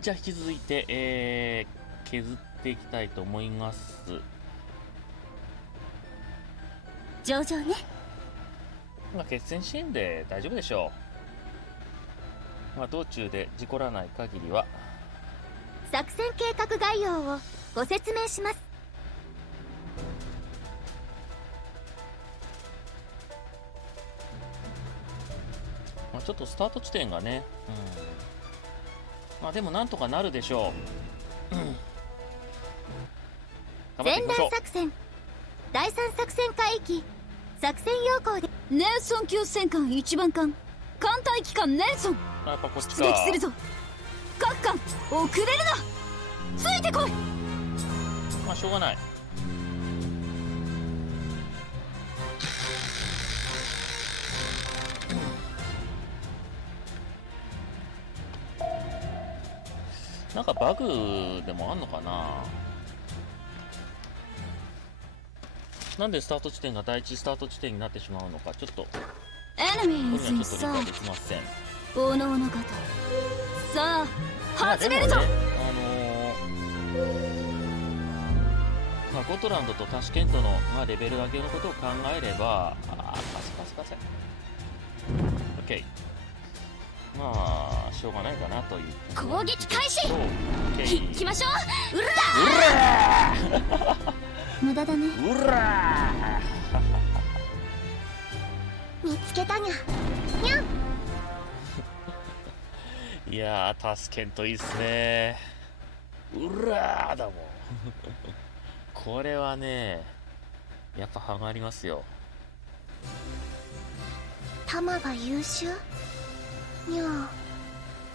じゃあ引き続いて、削っていきたいと思います。上々ね。まあ決戦シーンで大丈夫でしょう。まあ道中で事故らない限りは。作戦計画概要をご説明します。まあちょっとスタート地点がね、まあでもなんとかなるでしょう。前段作戦第3作戦海域作戦要項でネルソン級戦艦1番艦艦隊機関ネルソンやっぱこっちか。出撃するぞ。各艦遅れるな。ついてこい。まあしょうがない。なんかバグでもあんのかな。なんでスタート地点が第一スタート地点になってしまうのか、ちょっとこれにはちょっと理解できません。おのおの方、さあ始めるぞ。まあゴトランドとタシケントの、まあ、レベル上げのことを考えれば、カセ OK、 まあしょうがないかなという。攻撃開始。行きましょう。うら無駄だね。うら見つけたにゃにゃん。いやー、タスケントいいっすね。うらーだもん。これはね、やっぱハマりますよ。弾が優秀にゃー。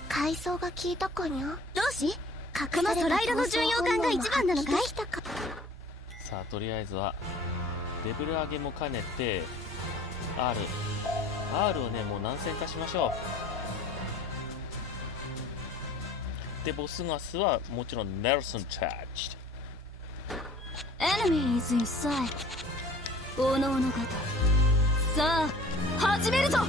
階層が効いたかにゃ。どうしこの空色の巡洋艦が一番なのかい。さあとりあえずはレベル上げも兼ねて R をねもう何戦かしましょう。でボスガスはもちろんネルソンチャージ。Enemy is inside。おのおの方、さあ始めるぞ。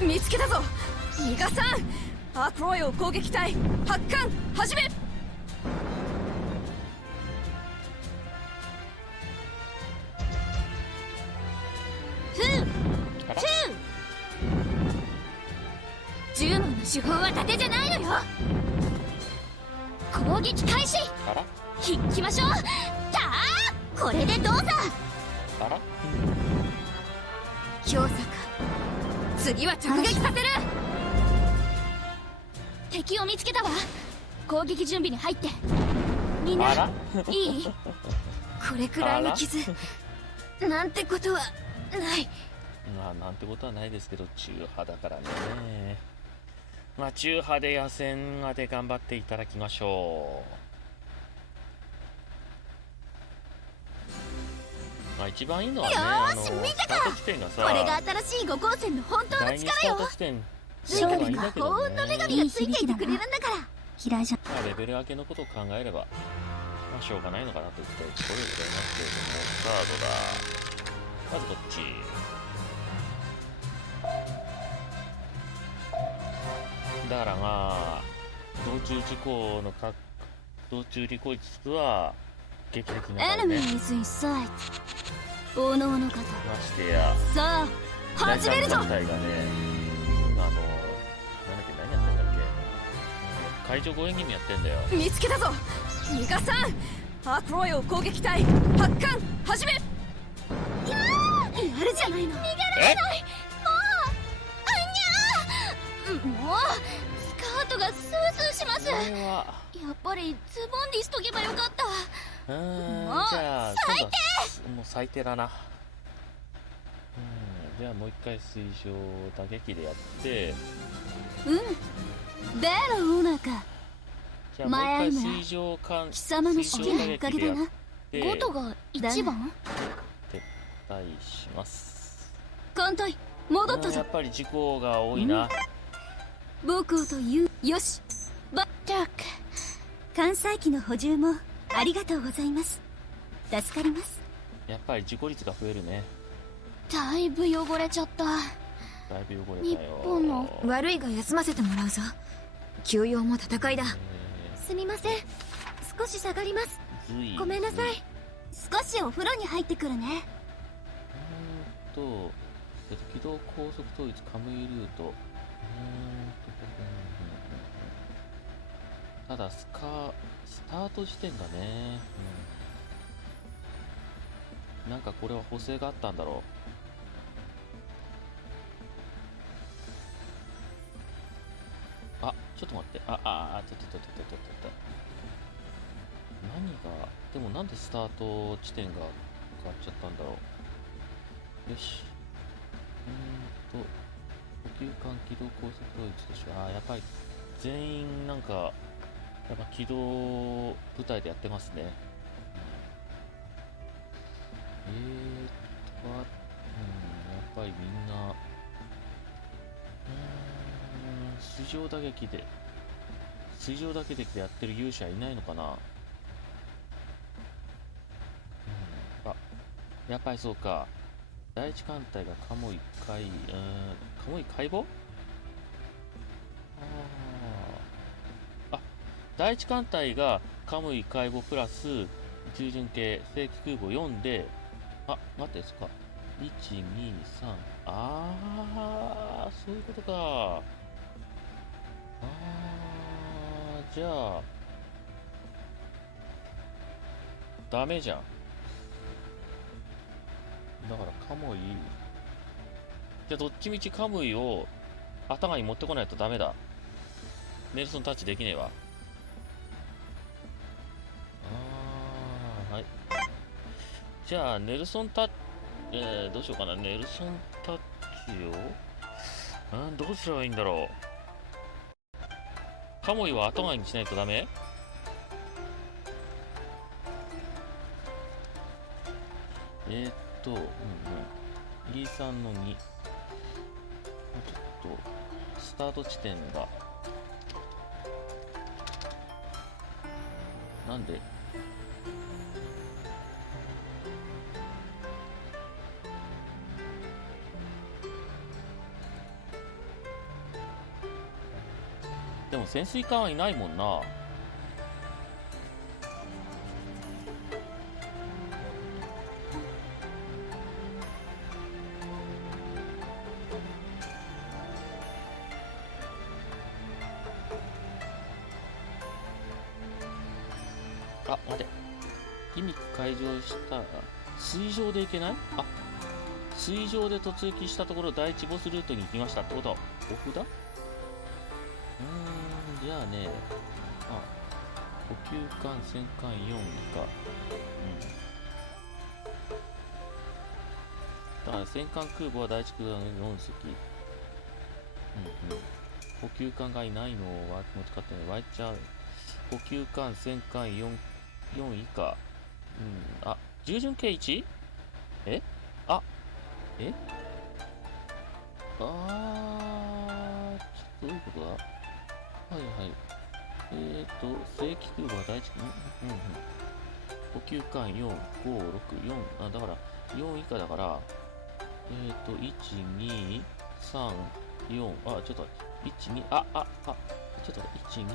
見つけたぞ。ギガさん、アークロイオ攻撃隊発艦始め。銃の手法は伊達じゃないのよ。攻撃開始。行きましょう。これでどうぞ。強作、次は直撃させる。敵を見つけたわ。攻撃準備に入って。みんないい？これくらいの傷なんてことはない。まあなんてことはないですけど、中波だからね。まあ中波で野戦まで頑張っていただきましょう。まあ一番いいのはね、見たか。これが新しい5号線の本当の力よ。勝利には幸運の女神がついていてくれるんだから。嫌いじゃん。まあレベル上げのことを考えれば、まあしょうがないのかなといったところでございますけれども、カードだ。まずこっち。だからまあ道中事故率は劇的なからね。おのおの方、ましてやさあ始めるぞ。第3隊がね、今何やってんだっけ、海上護衛気味やってんだよ。見つけたぞ。ギガさん、アークロイオ攻撃隊発艦始め。やるじゃないの。逃げられない。もうスカートがスースーします。やっぱりズボンにしとけばよかった。じゃあ最低。もう最低だな。じゃあもう一回水上打撃でやって、ベロウナか。じゃあもう一回水上貴様の指揮のおかげだな。ゴトが1番撤退します。艦隊戻ったぞ。やっぱり事故が多いな。母校というよし。バッタック艦載機の補充もありがとうございます。助かります。やっぱり事故率が増えるね。だいぶ汚れちゃった。だいぶ汚れ日たよ。本の悪いが休ませてもらうぞ。休養も戦いだ。すみません、少し下がります。ごめんなさい。少しお風呂に入ってくるね。軌道高速統一カムイルート。ただスタート時点がね、なんかこれは補正があったんだろう。あ、ちょっと待って。ちょっと。何が、でもなんでスタート地点が変わっちゃったんだろう。よし。補給艦機動高速統一でしょ。やっぱり全員なんか、やっぱ機動部隊でやってますね。やっぱりみんな、水上打撃でやってる勇者いないのかな。やっぱりそうか。第一艦隊がカモイ解剖。第一艦隊がカムイ解剖プラス従順系正規空母4で、待ってですか。1、2、3。そういうことか。じゃあ、ダメじゃん。だからカムイ。じゃあどっちみちカムイを頭に持ってこないとダメだ。ネルソンタッチできねえわ。はい。じゃあ、ネルソンタッチ、どうしようかな。ネルソンタッチをどうすればいいんだろう。カモイは頭にしないとダメ。E3 の2。ちょっと、スタート地点が。なんででも潜水艦はいないもんな。待て。ギミック解除したら、水上で行けない？水上で突撃したところ第一ボスルートに行きましたってことは、お札？じゃあね、補給艦、戦艦4位か。だから戦艦空母は第一空母の4隻。補給艦がいないのは持ちかってない。ワイチャー。補給艦、戦艦4以下。従順系 1？ えどういうことだ。正規空母は第一、補給艦4、5、6、4、だから、4以下だから、1、2、3、4、ちょっと待って、1、2、ちょっと待って、1、2、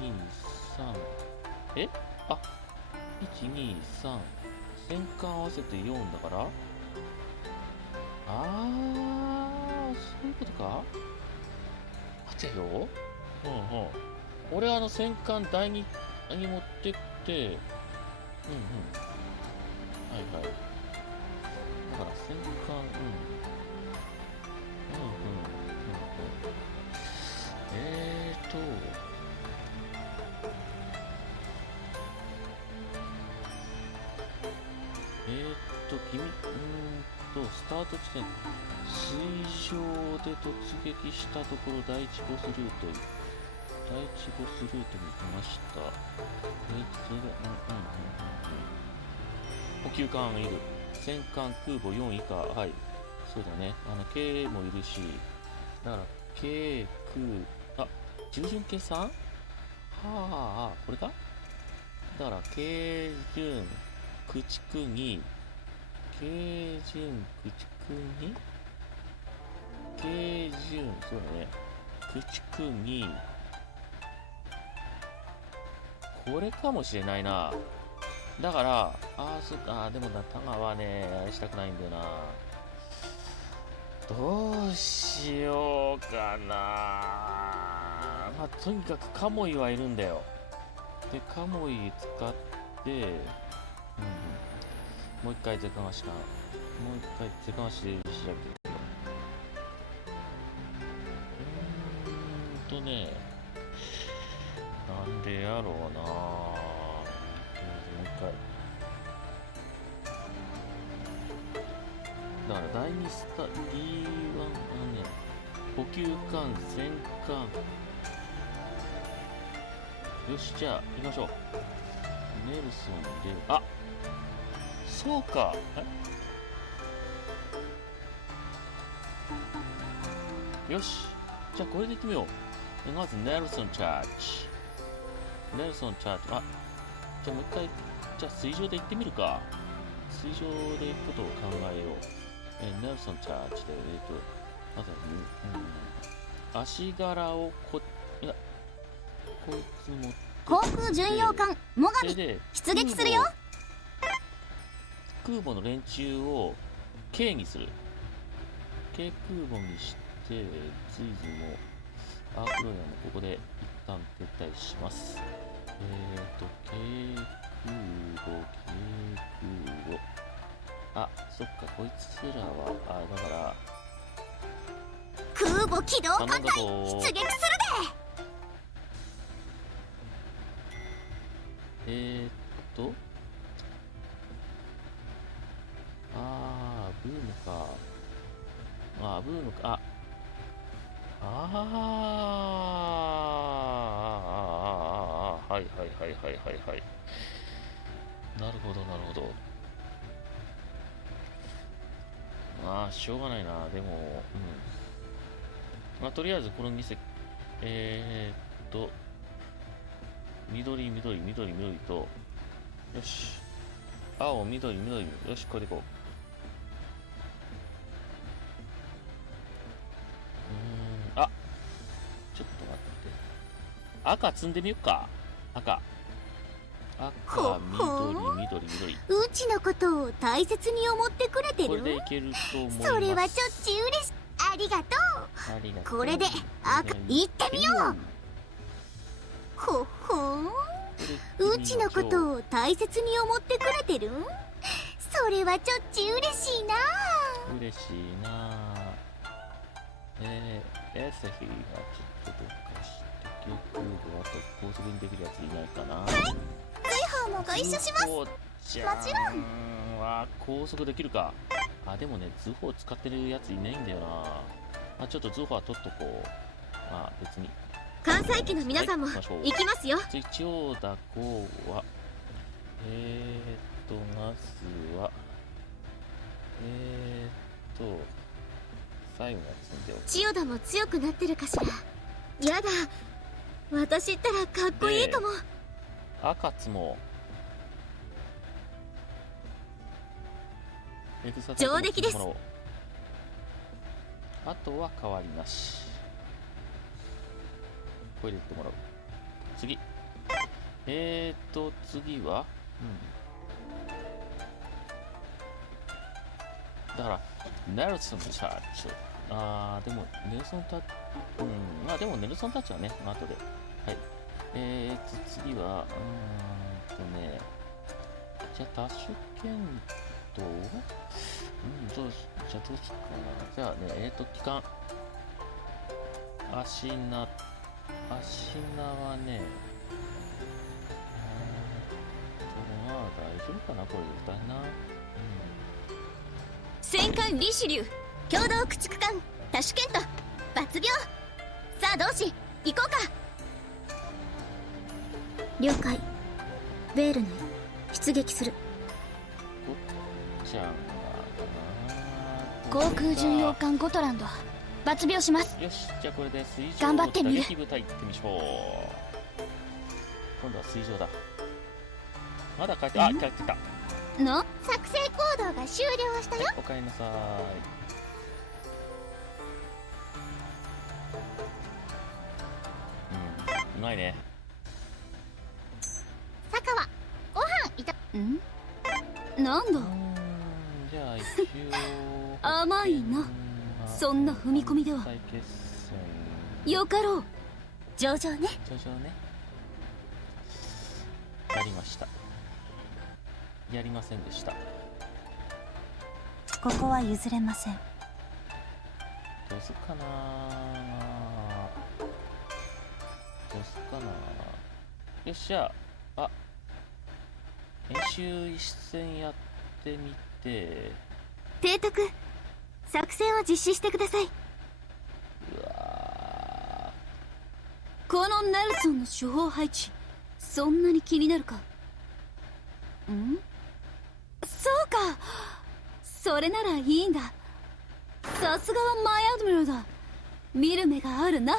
3、1、2、3、戦艦合わせて4だから、そういうことか。待てよ。俺戦艦第2に持ってって、はい。だから戦艦、スタート地点、水上で突撃したところ第一ボスルートに行きました。それで、補給艦いる。戦艦空母4以下、はい。そうだね。K もいるし、だから、K、空、従順系 3？ これか。だから、K 順、駆逐2、K 順、駆逐2、K 順、そうだね。駆逐に、これかもしれないな。だから、でもな、タガはね、あれしたくないんだよな。どうしようかな。まあ、とにかくカモイはいるんだよ。で、カモイ使って、もう一回ゼカマシか。もう一回ゼカマシで調べてみよう。なんでやろうな。もう一回。だから第2スタ D1 がね、補給艦、戦艦。よし、じゃあ行きましょう。ネルソンで、そうか。よし、じゃあこれで行ってみよう。まずネルソンチャージ。ネルソンチャージ。じゃあもう一回、じゃあ水上で行ってみるか。水上で行くことを考えよう。ネルソンチャージで、まずは、足柄をこいつも航空巡洋艦モガミ出撃するよ。空母の連中を K にする。 K 空母にして、ズイズもアークロイヤーもここで一旦撤退します。K 空母そっか、こいつらはだから空母機動艦隊出撃するで。ブームか。ブームか。はい。なるほど。しょうがないな。でも、とりあえずこの2隻、緑と、よし。青、緑、よし、これでいこう。ちょっと待って。赤積んでみよっか。赤、緑。うちのことを大切に思ってくれてる。これでいけると思います。それはちょっち嬉しい。ありがとう。これで赤行ってみよう。ほほん。うちのことを大切に思ってくれてる。それはちょっち嬉しいな。エセヒがちょっとどっかして、空母あと高速にできるやついないかな。はい、随報もご一緒します。もちろん。高速できるか。でもね、図砲使ってるやついないんだよな。ちょっと図砲は取っとこう。別に。関西機の皆さんも行きますよ。一応だこうは、まずは、最後のやつんでおく。千代田も強くなってるかしら。やだ、私ったらかっこいいかも。赤津も上出来です。あとは変わりなし。これでってもらう。次、次は、だからネルソンタッチ。でもネルソンタッチ、でもネルソンタッチはね、後で。はい。次はじゃあダッシュ剣とどうすかな。じゃあね、機関足名はね、大丈夫かな、これで2人な。戦艦リシュリュー、共同駆逐艦タシュケント、抜病。さあ同志行こうか。了解。ベールネ出撃する。こっちゃん航空巡洋艦ゴトランド抜病します。よし、じゃあこれで水上頑張ってみる。打撃部隊行ってみましょう。今度は水上だ。まだ帰って帰ってきたの作成行動が終了したよ。おかえりなさまいね。坂はご飯いたんなんだじゃあ一応甘いな。そんな踏み込みでは対決戦よかろう。上々ね。徐々ね。やりました。やりませんでした。ここは譲れません。どうすっかな。どうすっかな。よっしゃ。あ、演習一戦やってみて。提督、作戦を実施してください。うわこのネルソンの手法配置、そんなに気になるか？ん？そうか、それならいいんだ。さすがはマイアドミラルだ。見る目があるな。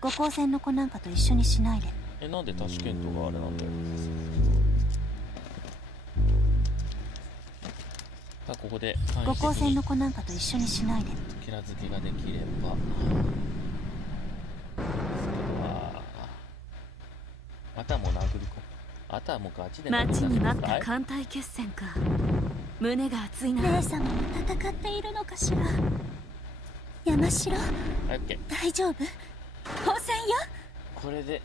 五光線の子なんかと一緒にしないで。なんでタシケントがあれなんだよ。さあここで五光線の子なんかと一緒にしないで。キラ付けができれば。あとはもう殴り込む。あとはもうガチで殴り待ちに待っはいた艦隊決戦か。胸が熱いな。姉様も戦っているのかしら。山城、はい、オッケー。大丈夫？放線よ。これで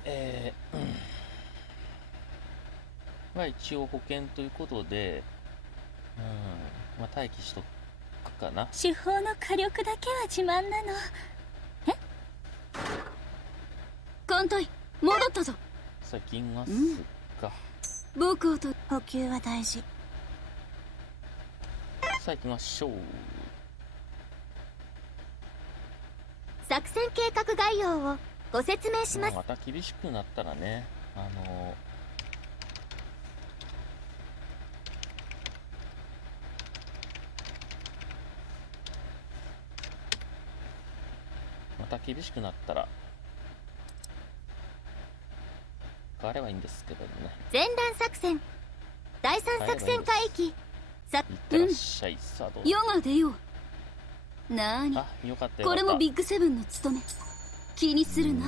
まあ一応保険ということで、まあ待機しとくかな。手法の火力だけは自慢なの。艦隊戻ったぞ。さあ行きますか。母校と補給は大事。さあ行きましょう。作戦計画概要をご説明します。また厳しくなったらね、また厳しくなったら変わればいいんですけどね。前段作戦、第三作戦海域。いってらっしゃい。さあどうぞ。世が出よう。なーに、あ、よかったよかった。これもビッグセブンの務め。気にするな。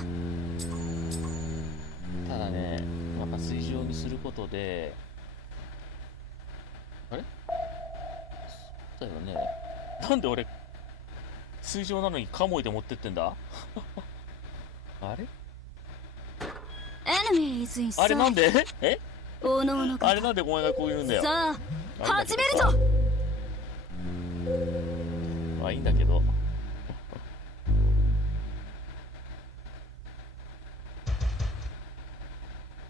ただね、やっぱ水上にすることで、あれそうだよね。なんで俺水上なのにカモイで持ってってんだあれ Enemy is in sight。あれなんでおのおのあれなんでお前がこう言うんだよ。さあ始めるぞ。まあいいんだけど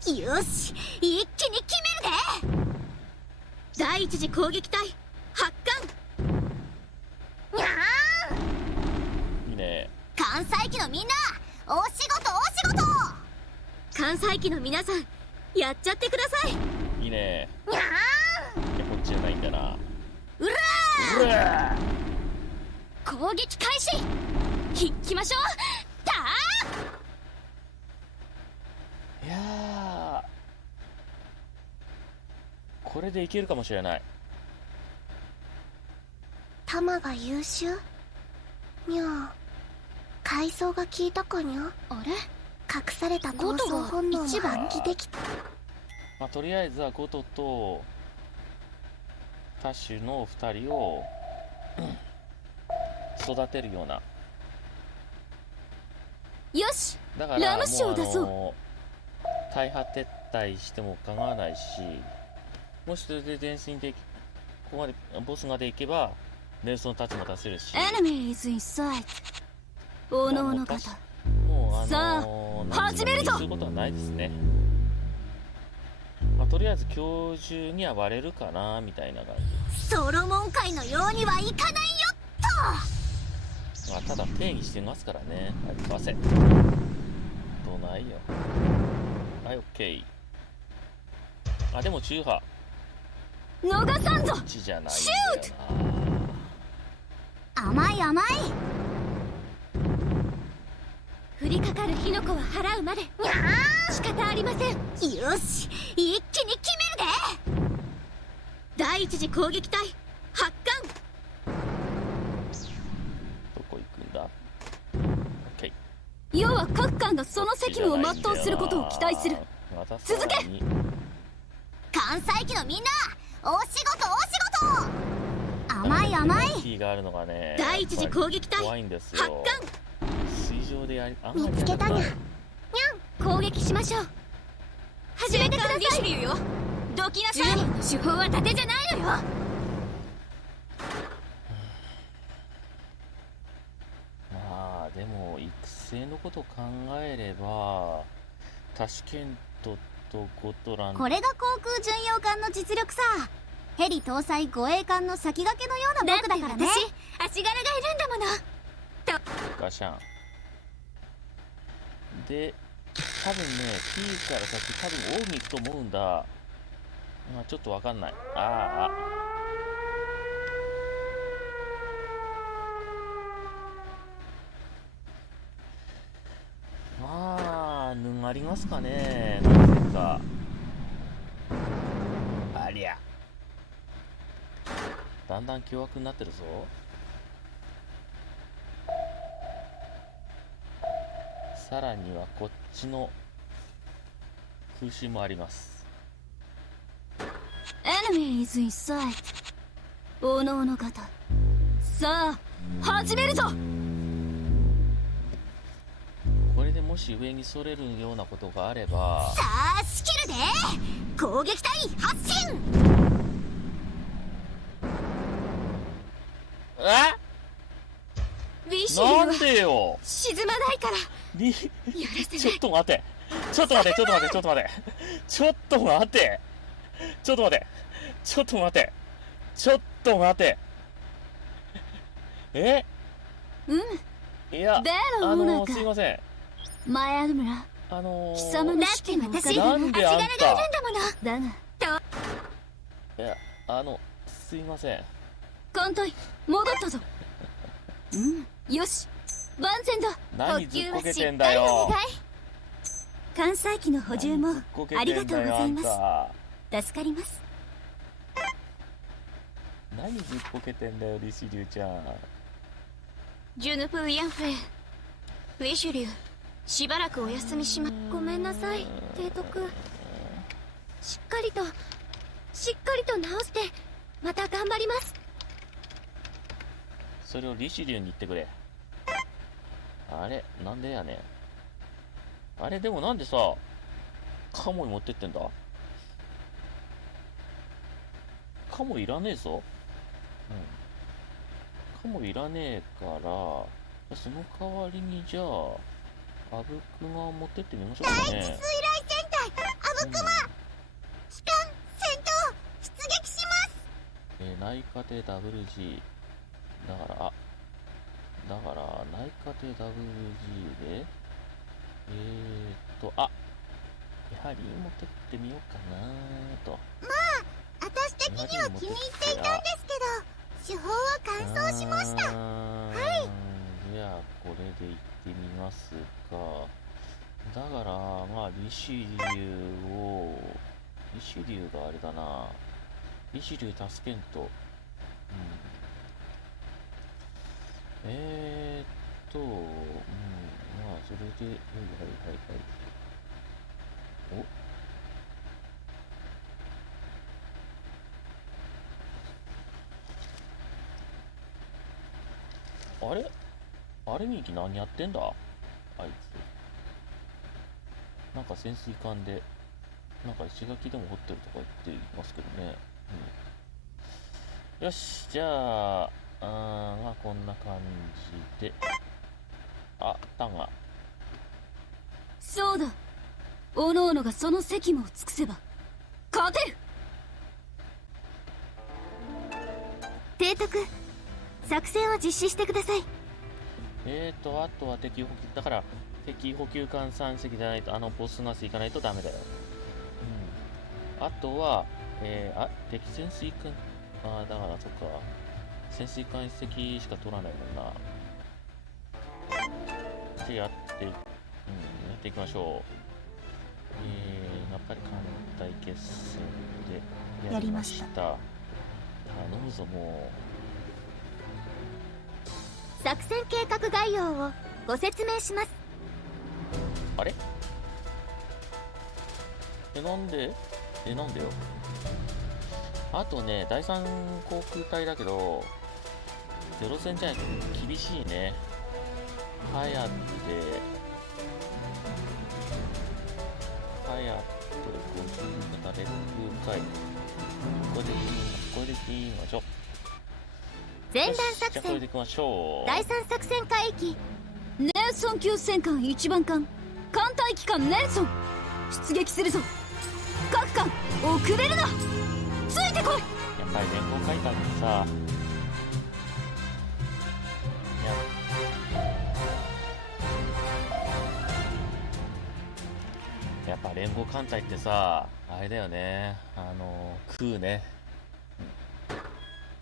よし、一気に決めるで。第一次攻撃隊発艦。にゃいいね。ー、関西機のみんな、お仕事お仕事。関西機の皆さん、やっちゃってください。いいね。にゃいやこっちじゃないんだな。ー、うらうわー、攻撃開始。引きましょう。たいやーこれでいけるかもしれない。弾が優秀にゃー、階層が効いたかにゃ。あれ、隠された高層本能を発揮できた。まあとりあえずはゴトとタシュの2人を育てるような。よし、だからラム酒を出そう。もう大破撤退しても構わないし、もしそれで前進でここまでボスまで行けばネルソンたちも出せるし、 Enemy is in sight。おのおの方、もうさあ始めるぞ。そういうことはないですね。まあとりあえず今日中には割れるかなみたいな感じ。ソロモン界のようにはいかないよっまあただペイにしてますからね。はい、出せ。どないよ。はい、オッケー。あ、でも中波逃さんぞ。1じゃないんだよと。甘い甘い。降りかかる火の粉は払うまで。にゃ仕方ありません。ー、よし、一気に決めるで。第一次攻撃隊発艦。要は各艦がその責務を全うすることを期待する。続け。関西機のみんな、お仕事お仕事。甘い甘い。キーがあるのがね、第一次攻撃隊怖いんです発よ。艦。水上であんまり見つけたにゃ。にゃん、攻撃しましょう。始めてください。リシュリューよ、どきなさい。ジュエの手法は盾じゃないのよ。まあでも育成のこと考えればタシケントとゴトランこれが航空巡洋艦の実力さ。ヘリ搭載護衛艦の先駆けのような僕だからね。私足柄がいるんだもの。ガシャンで、多分ね P から先多分オウに行くと思うんだ。まあちょっとわかんない。まあぬんありますかね、なぜか。ありゃ、だんだん凶悪になってるぞ。さらにはこっちの空襲もあります。 Enemy is in sight。 おのおの方、さあ始めるぞ。これでもし上にそれるようなことがあれば、さあスキルで攻撃隊発進。リシュリューなんはでよ。沈まないからにやらせちょない。っと待て、ちょっと待て、ちょっと待て、ちょっと待て、ちょっと待て、ちょっと待て、ちょっと待て、ちょっと待て。いや、ベロの中すいません。前アドムラ、貴様のだって指揮も分か私る。なんであんた足柄がいるんだもの。だがいや、すいません。艦隊戻ったぞ。よし、万全だ。何ずっこけてんだよ。関西機の補充も何ずっこけありてんだよ、がとうございあんた。ます。助かります。何ずっこけてんだよ、リシリュウちゃん。ジュヌプーヤンフェリシュリュー、しばらくお休みしま。ごめんなさい提督。しっかりと直してまた頑張ります。それをリシリュウに言ってくれ。あれ、なんでやねん。あれ、でもなんでさ、カモイ持ってってんだ。カモイいらねえぞ。カモイいらねえから、その代わりにじゃあ、アブクマ持ってってみましょうかね。第一水雷戦隊アブクマ、機関戦闘出撃します。内科で WG だから内科で WG でやはり持ってってみようかなと。私的には気に入っていたんですけど、手法は完走しました。じゃあこれで行ってみますか。だからまあリシュリュウがあれだな。リシュリュウ助けんと。まあそれで、はい。あれアルミキ何やってんだあいつ。なんか潜水艦で、なんか石垣でも掘ってるとか言っていますけどね。よし、じゃあ、まあこんな感じで。タンが。そうだ、おのおのがその責務を尽くせば勝てる。提督、作戦を実施してください。あとは敵補給、だから敵補給艦3隻じゃないと、ボスナス行かないとダメだよ。あとは、敵潜水艦、だからそっか、潜水艦1隻しか取らないもんな。じゃあやっていきましょう。やっぱり艦隊決戦でやりました。頼むぞ、も作戦計画概要をご説明します。あれなんでなんでよ。あとね、第3航空隊だけど、ゼロ戦じゃないと厳しいね。ハヤットで、50型レック回。これでいきましょう。前段作じゃあこれ戦でいきましょう。第3作戦海域。ネルソン級戦艦1番艦艦隊機関ネルソン、出撃するぞ。各艦遅れるな、ついてこい。やっぱり連合書いたんでさ、やっぱ連合艦隊ってさ、あれだよね、空ね。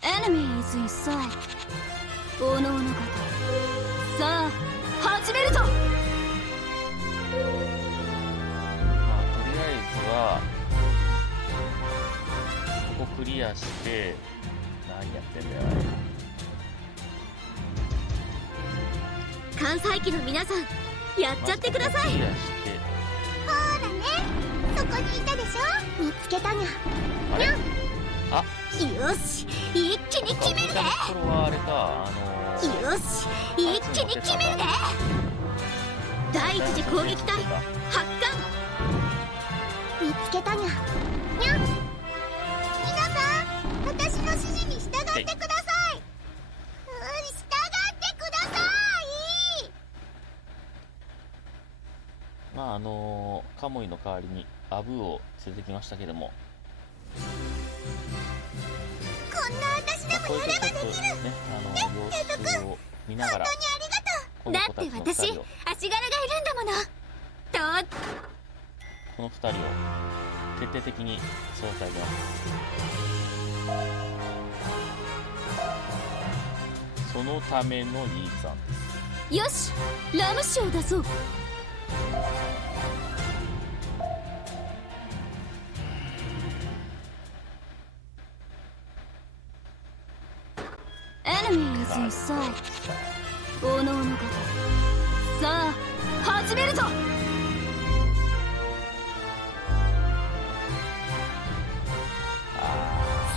Enemy is inside。おのおの方、さあ始めるぞ。まあとりあえずはここクリアして、何やってんだよあれ。艦載機の皆さん、やっちゃってください。クリアして、ほらね、そこにいたでしょ。見つけたにゃ。あれあ、よし、一気に決めるで。これはあれか、よし、一気に決めるで。第一次攻撃隊発艦。見つけたにゃ。にゃ。皆さん、私の指示に従ってください。従ってください。まあカモイの代わりにアブを連れてきましたけども、こんな私でもやればできる。ね、様子を見ながら、本当にありがとう。だって私、足柄がいるんだもの。この2人を徹底的に操作します。そのためのリーグさんです。よし、ラム酒を出そう。Enemy is inside。おのおの方、さあ始めるぞ。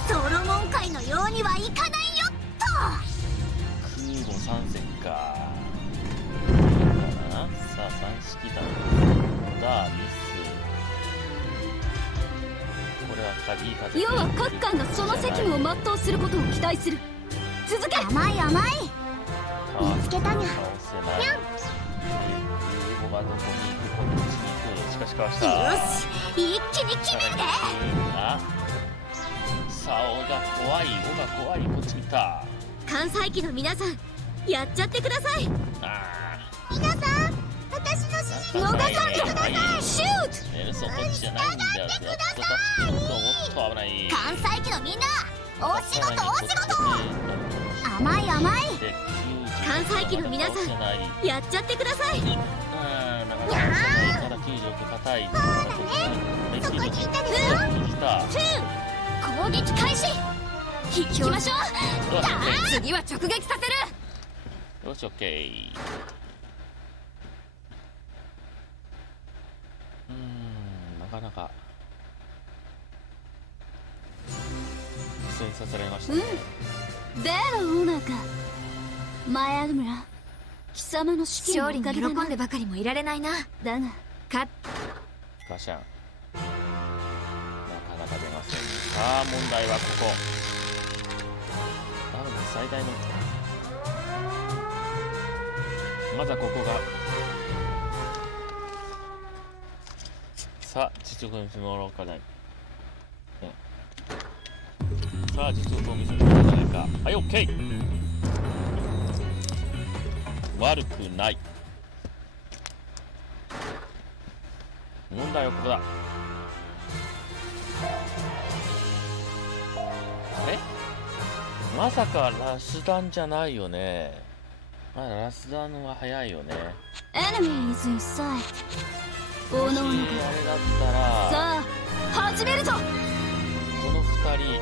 ソロモン界のようにはいかないよっと。空母3隻か。どうかな。さあ3式だ。ミス。これはいい風。要は各艦がその責務を全うすることを期待する。続け。甘い甘い。見つけたにゃ。倒せない。空母がどこに行く、こっちに行く。しかしかわした。よし、一気に決めるで。さあ、おが怖い、こっちに来た。艦載機の皆さん、やっちゃってください。皆さん、私の指示に逃さんでください。シュート。ネルソンこっちじゃないんだよ。やっと助けるとおっと危ない。艦載機のみんな、お仕事お仕事。甘い甘い。艦載機の皆さん、やっちゃってください。なんかまだ96硬い。そこにいたでしょ。攻撃開始。引きましょう。次は直撃させる。よし、オッケー。なかなか苦戦させられましたね。でのオーナーか。前アドムラ、貴様の指揮のお勝利にかげだな。喜んでばかりもいられないな。だがガシャン。なかなか出ません。さあ、問題はここ。なので最大のまずはここが、さあ実力を見せてもらおうかない、ね、さあ実力を見せてもらおうかないか。はい、オッケー。悪くない。問題はここだ。あれ、まさかラスダンじゃないよね。まだラスダンは早いよね。Enemy is inside。おのおのもしあれだったらさあ始めるぞ。この2人、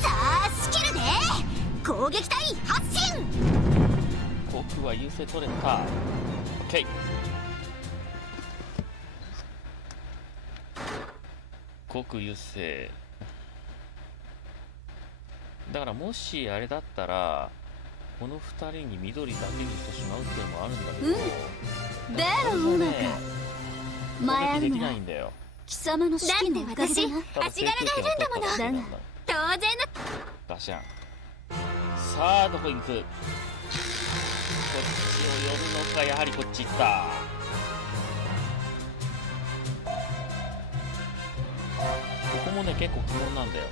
さあ仕切るで。攻撃隊発進。攻僕は優勢取れた。 OK。 国優勢だから、もしあれだったらこの2人に緑だけにしてしまうっていうのもあるんだけど、でもうなんか前あるできのはいなんんだよ。貴様の指揮のおかげだな。ただ足柄がいるんだものだが当然のガシャン。さあどこ行く。こっちを呼ぶのか、やはりこっち行った。ここもね結構鬼門なんだよ。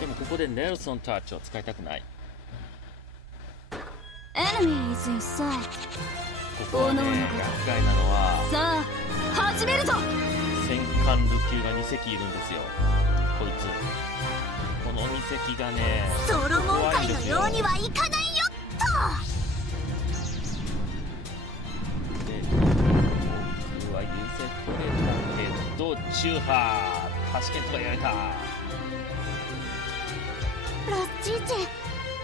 でもここでネルソンタッチを使いたくない。 Enemy is inside。 ここはね厄介なのはさあ始めるぞ。戦艦ルキューが2隻いるんですよ。こいつこの2隻がねソロモン界のようにはいかないよで僕は優勢取れたけどチューハー助けとかやられた。と。ラッチーチ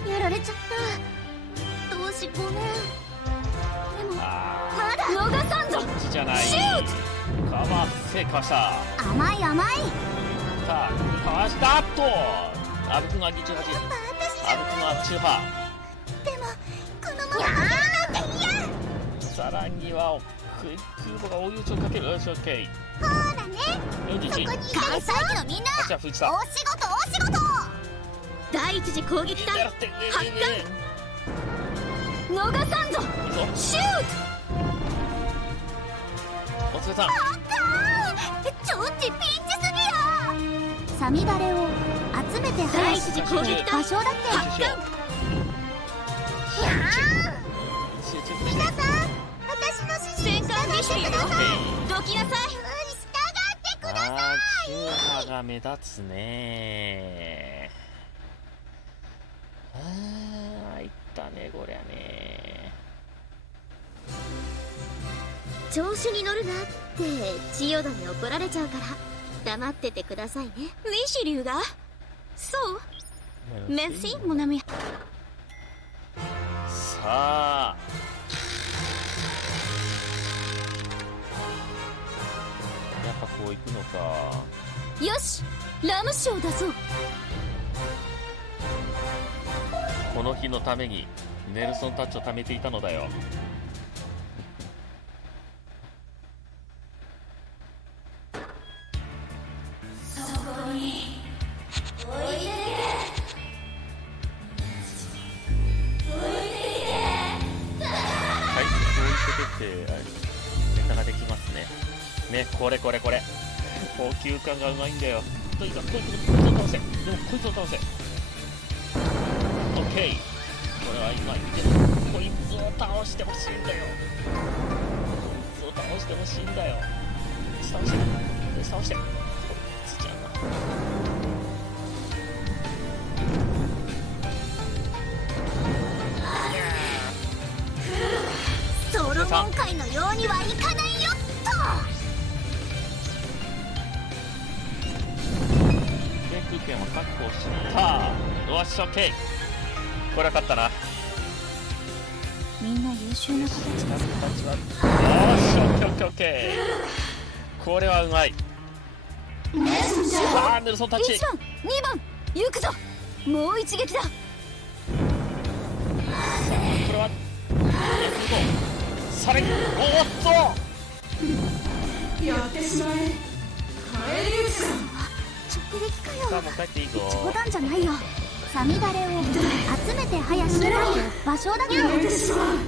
ェやられちゃった。どうしごめん。でもあまだ逃さんぞ。ーこっちじゃない。シューかわせかした甘い甘い。さあかわしたっとアブ君が28、アブ君がチューハでもこのまま負けるなんて嫌。ー、さらには空母が追い打ちをかける。よし OK。 ほらね、そこ41。に関西機のみんなあ、じゃあ藤田お仕事お仕事。第一次攻撃だ。やって逃さんぞ。いいぞシューお疲れさん。ちょっちピンチすぎや。サミダレを集めて第一次攻撃だ。場所だって集中皆さん、私の指示に従ってください。どきなさい。従ってください。あー、チューハが目立つねー。あー、いったねこりゃね。調子に乗るなって千代田に怒られちゃうから黙っててくださいね。リシリュウがそうメッシモナミ。さあやっぱこういくのか。よしラム酒を出そう。この日のためにネルソンタッチを貯めていたのだよ。はい、こういってあれネタができますね。ね、これ高級感がうまいんだよ。とにかくこいつを倒せ。でもこいつを倒せ。オッケー。これは今言ってる。こいつを倒してほしいんだよ。こいつを倒してほしいんだよ。倒して。こいつじゃな。ソロモン界のようにはいかないよっと。航空権を確保した。よし、オッケー。これは勝ったな。みんな優秀な形ですよし、オッケーオッケーオッケー。これはうまい。さあ、ネルソンタッチ。 1番2番行くぞ。もう一撃だ。これはさらに、おっとやってしまえ。帰り討ちだ。直撃かよ。さあ、もう帰っていいぞ。冗談じゃないよ。サミダレを集めて早しないよ。場所だけやってしまう。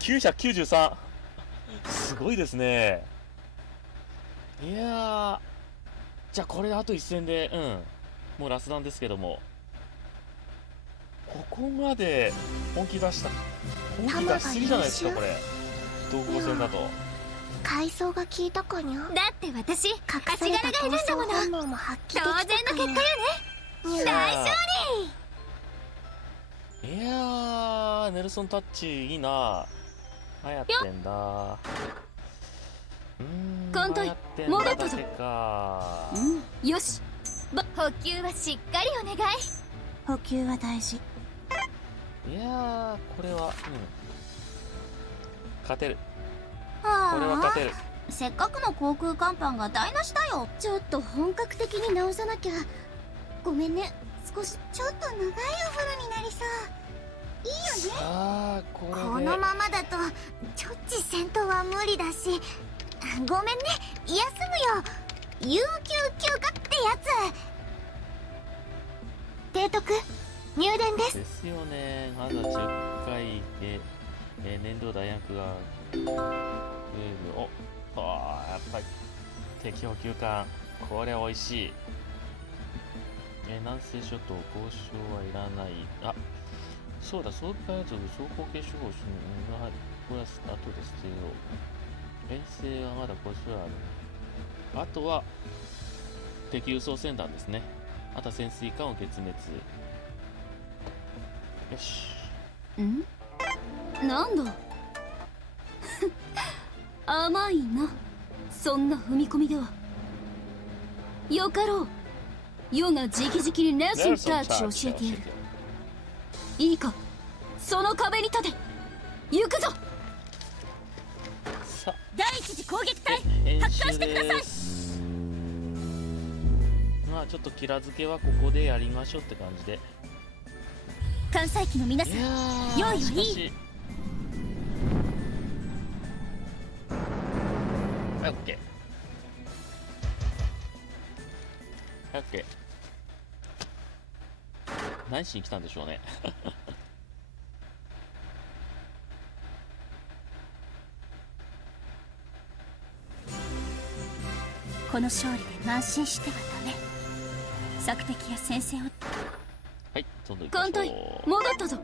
993。すごいですね。いやー、じゃあこれであと1戦でもうラスダンですけども、ここまで本気出した。本気出しすぎじゃないですかこれ。同行戦だと。階層が効いたかにゃ。だって私隠された闘争本能も発揮できたかにゃ。当然の結果よね。大勝利。いやー、ネルソンタッチいいな。流行ってんだ。コントイ流行ってんだ戻ったぞだけか。よし補給はしっかりお願い。補給は大事。いやー、これは、勝てる。これはあ勝てる。あ、せっかくの航空甲板が台無しだよ。ちょっと本格的に直さなきゃ。ごめんね、少しちょっと長いお風呂になりそう。いいよね。あー、これでこのままだとちょっち戦闘は無理だし、ごめんね、休むよ。有給休暇ってやつ。提督、入電です。ですよね。まだ10回で、燃料弾薬が増える。やっぱり敵補給艦、これ美味しい。南西諸島交渉はいらない。あ、そうだ、装備開発部装甲系手法がこれは後で捨てよう。編成はまだ交渉はある。あとは敵輸送船団ですね。あとは潜水艦を撃滅。よし。なんだ甘いな、そんな踏み込みでは。よかろう、余が直々にネルソンタッチを教えてやる。いいか、その壁に立て。行くぞ。さ第一次攻撃隊編発艦集してください。です。まあちょっとキラ付けはここでやりましょうって感じで。艦載機の皆さん、いやー、用意はいい。しかしはい、オッケー。はい、オッケー。何しに来たんでしょうね。この勝利で慢心してはダメ。索敵や戦線を。はい、どんどん行きまし艦隊ょう。戻ったぞ。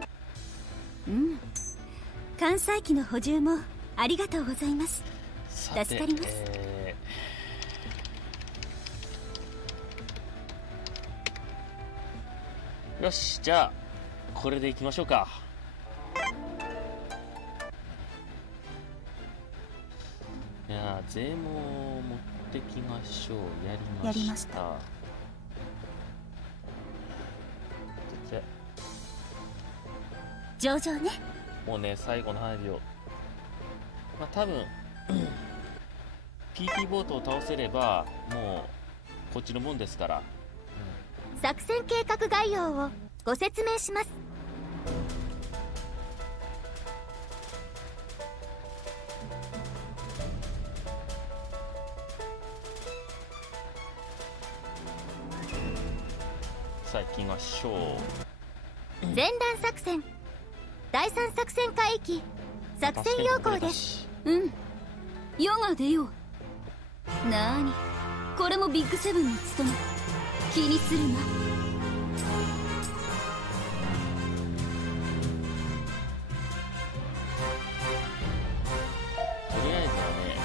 艦載機の補充もありがとうございます。さて助かりますよし、じゃあこれでいきましょうか。いやー、税も持ってきましょう。やりました。じゃ上々ね。もうね、最後の花火を、まあ多分PT ボートを倒せればもうこっちのもんですから。作戦計画概要をご説明します。さあ行きましょう。前段作戦、第三作戦海域、作戦要項です。余が出よう。なーに、これもビッグセブンの務め。気にするな。とりあえずはね、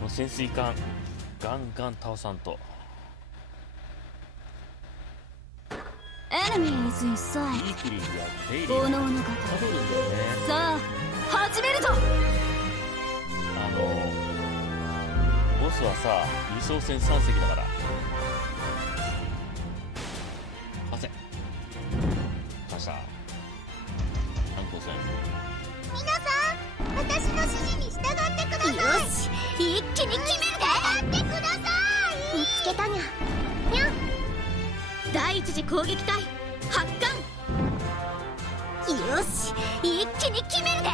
もう潜水艦ガンガン倒さんと。Enemy is inside。イークリーやデイリー効能の方、食べるんだよね。さあ始めるぞ。ボスはさ、輸送船3隻だから。貸せ。貸した。観光船。皆さん、私の指示に従ってください。よし、一気に決めるで。従ってください。見つけたにゃ。にゃ。第一次攻撃隊発艦。よし、一気に決めるで。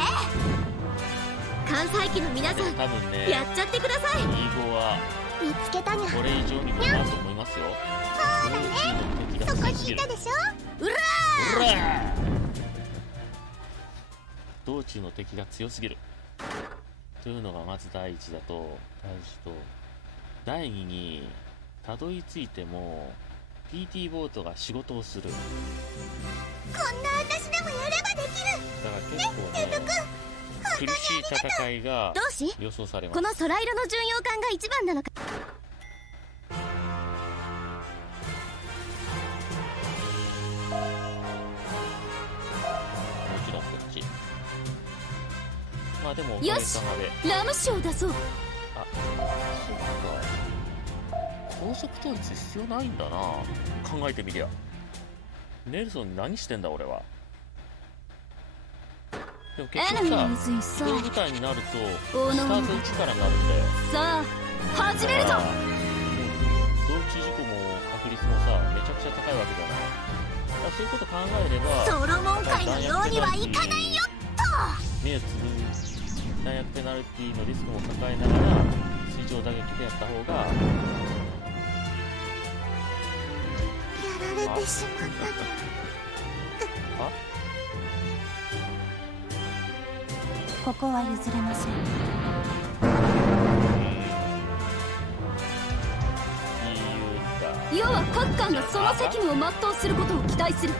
艦載機の皆さん、多分ね、やっちゃってください。英語は見つけたにゃ。これ以上に無理だと思いますよ。そうだね。そこにいたでしょ。うらうら道中の敵が強すぎるというのがまず第一だと、第一と第二に、たどり着いても PT ボートが仕事をする。こんな私でもやればできる。だから結構ね、苦しい戦いがどうし、予想されます。この空色の巡洋艦が一番なのか。もちろんこっち。まあでもおかげよしさまで。ラム酒を出そう。あ、そっか。高速統一必要ないんだな。考えてみりゃ。ネルソンに何してんだ俺は。でも結 Enemy 局 is さ、 inside 一人部隊になるとスおのおのタート1からになるんだよ。さあ始めるぞ。同期事故も確率もさめちゃくちゃ高いわけじゃない。だからそういうこと考えればソロモン界のようにはいかないよ目をつぶ弾薬ペナルティのリスクも抱えながら水上打撃でやった方がやられてしまったにあここは譲れません。理由か。要は各艦がその責務を全うすることを期待する。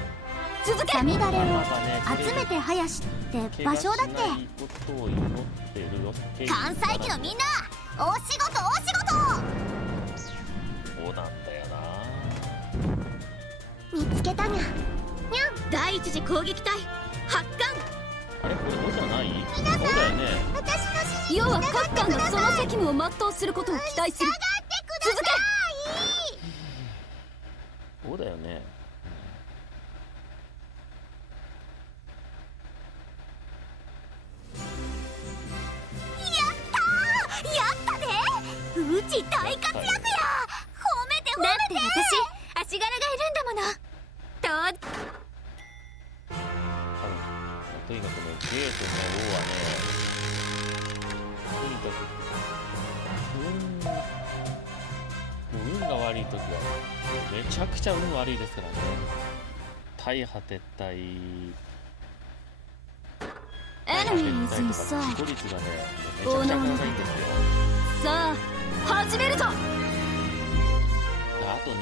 続け。サミダレをなんかね集めて林って場所だって怪我しないことを祈ってるよっていう関西機のみんなお仕事お仕事そうなんだよ見つけたにゃにゃん第一次攻撃隊発艦な。あれこれ5じゃない？そうだよね。私の指示要は各艦がその責務を全うすることを期待する。続け。そうだよね。やったでうち大活躍や褒めて褒めてだって私足柄がいるんだものとにかくね、ゲートの王はね、とにかくもう運が悪い時はめちゃくちゃ運悪いですからね。大破撤退Enemy is とか inside 事故率がねめちゃくちゃ高いんですよ。さあ始めるぞ。あとね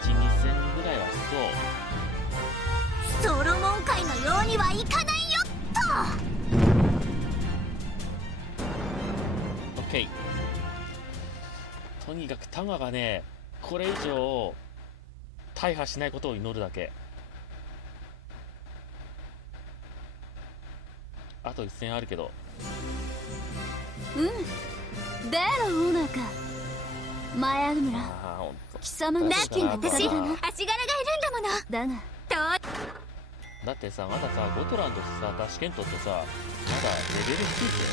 1,2 戦ぐらいはソロモン界のようにはいかないよっと OK。 とにかくタマがねこれ以上大破しないことを祈るだけ。あと1戦あるけどうん。でのオーナーか。前アグムラ。ああほんと貴様のだ資金のおかげだな。足柄がいるんだものだがだってさまださゴトランドさ試験取ってさまだレベル低いぜ。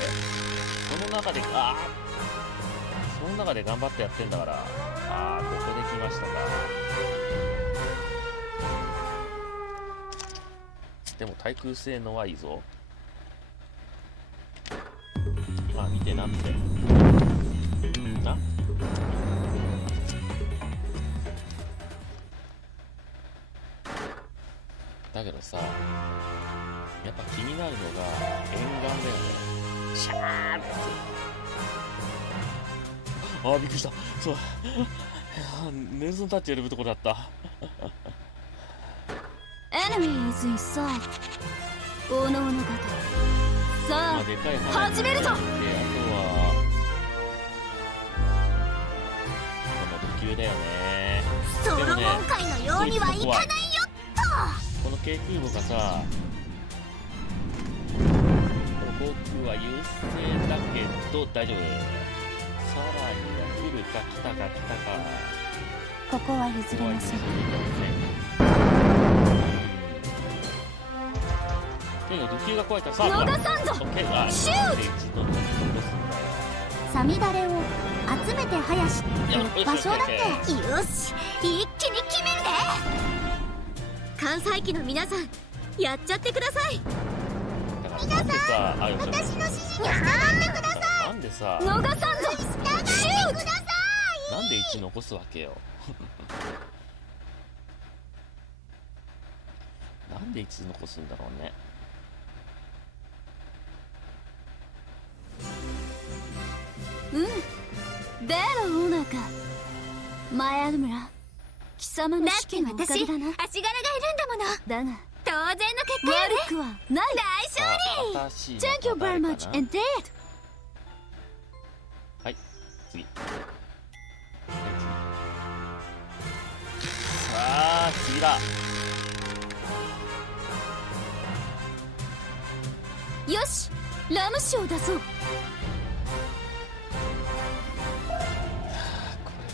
その中でその中で頑張ってやってんだから。ここで来ましたか。でも対空性能はいいぞ。見てなってな。だけどさやっぱ気になるのが沿岸だよね。シャーってびっくりした。そうネルソンタッチ選ぶところだった。 Enemy is inside おのおの方さでかいあ始めるぞ。であとはこの土球だよね。ソロモン界のようにはいかないよこの軽空母がさこの航空は優勢だけど大丈夫。さらには来るか来たか来たか。ここは譲れません。とにかく土球が怖いからさ逃さんぞ。シュート。サミダレを集めて林って場所だってよし一気に決めるで関西機の皆さんやっちゃってください。皆さん私の指示に従ってください。なんでさ逃さんぞ。シュート。なんで1残すわけよ。なんで1残すんだろうね。うん。でのオーナーか。前アグムラ貴様の資金のおかげだな。足柄がいるんだものだが当然の結果やね悪くはない。大勝利。 Thank you very much indeed。 はい次。さあ次だ。よしラム酒を出そう。こ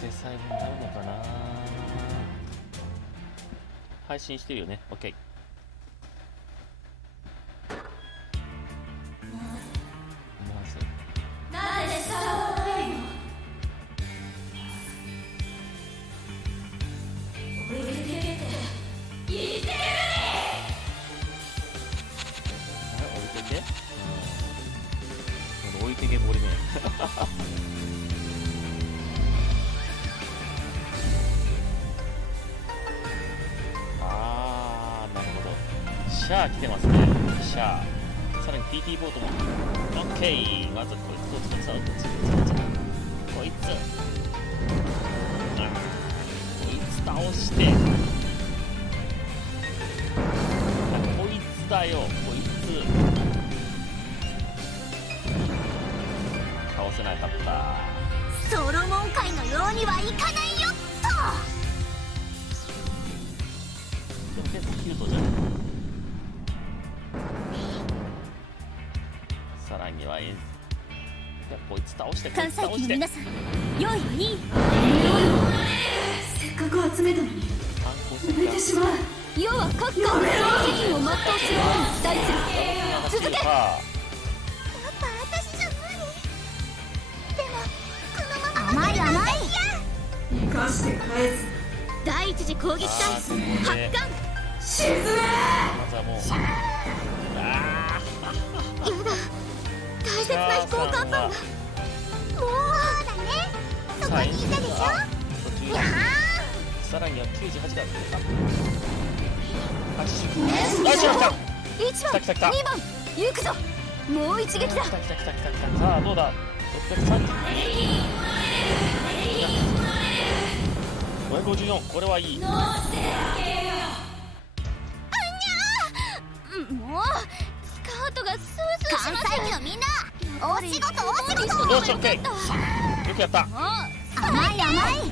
れで最後になるのかな。配信してるよね。 OK。 まずなんで下をないの。置いてけって言ってる。あれ置いてけ、置いてけぼりね。あー、なるほど。シャア来てますね。シャア。さらに TT ボートも OK。 まずこいつを使う。こいつ倒して、こいつだよ、こいつ倒せなかった。ソロモン界のようにはいかないよっでも結構キュートじゃん。さらにはこいつ倒して、こい関西つ倒して。機の皆さん、用意はいい？せっかく集めたのに反抗戦埋めてしまう。要は各界の責任を全うすることに期待する。続け。やっぱ私じゃ無理。でもこのまま甘い生かして返す。第一次攻撃隊発艦。沈め。まずはもうやだ、大切な飛行甲板がもうだね。そこにいたでしょ。にゃさらには98が来た。80。あ、しまった。 1番来た来た来た。 2番行くぞ。もう一撃だ。来た来た来た来た来た。さあどうだ。630。554。これはいい。もうスカートがスースーし関ます。西機のみんな、お仕事お仕事。よし OK。 よくやった。甘い甘い。に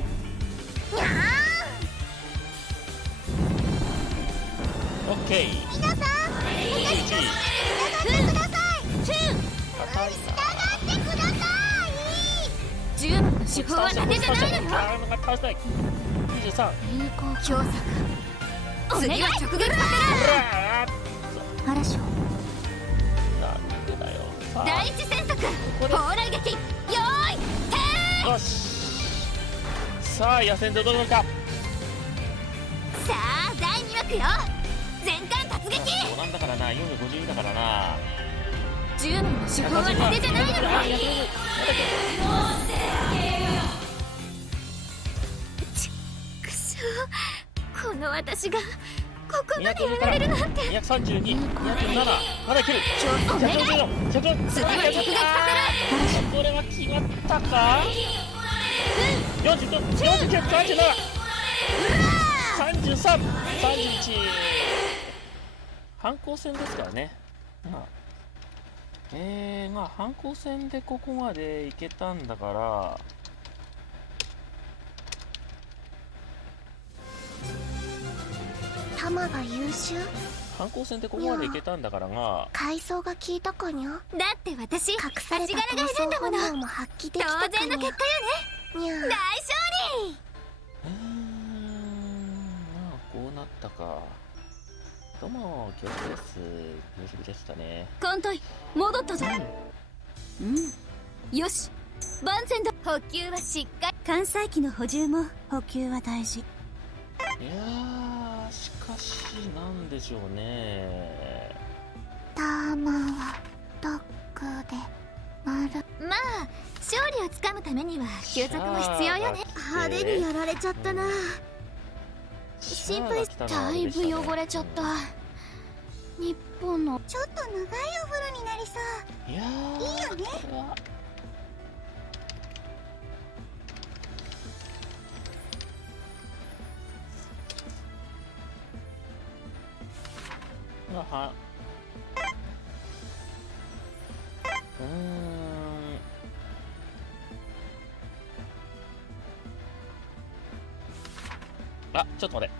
ゃOK。ー。皆さん、私たちに従ってください。硬い従ってください。10番の手法は伊達じゃないのよ。倒したい。23。有効強作。次は直撃さ嵐をなんでだよ。さあせる。第一戦策これ砲雷撃。よーいてよし。さあ野戦でどうなるか。ー。さあ第2幕よ。全艦突撃。オランだからな。452だからな。10番の手法は伊達じゃないのよ。くそー、この私がここまでやられるなんて。 232、207、まだいける。お願い。 140、140。次は直撃さこれは決まったか。49、47、33、31。反抗戦ですからね。まあ反抗戦でここまでいけたんだから。弾が優秀。反抗戦でここまでいけたんだからが。階層が効いたかにゃ。だって私隠された足柄がいるんだもの。闘争本能も発揮できたかにゃ。当然の結果よね。にゃ大勝利。まあこうなったか。どうも恐縮です。恐縮でしたね。艦隊戻ったぞ。よし、万全だ。補給はしっかり。関西機の補充も補給は大事。いやーしかしなんでしょうね。弾はドックで丸。まあ勝利をつかむためには休息も必要よね。派手にやられちゃったな。心配だいぶ汚れちゃった。日本のちょっと長いお風呂になりそう。いやーいいよね。これははあ、ちょっと待っ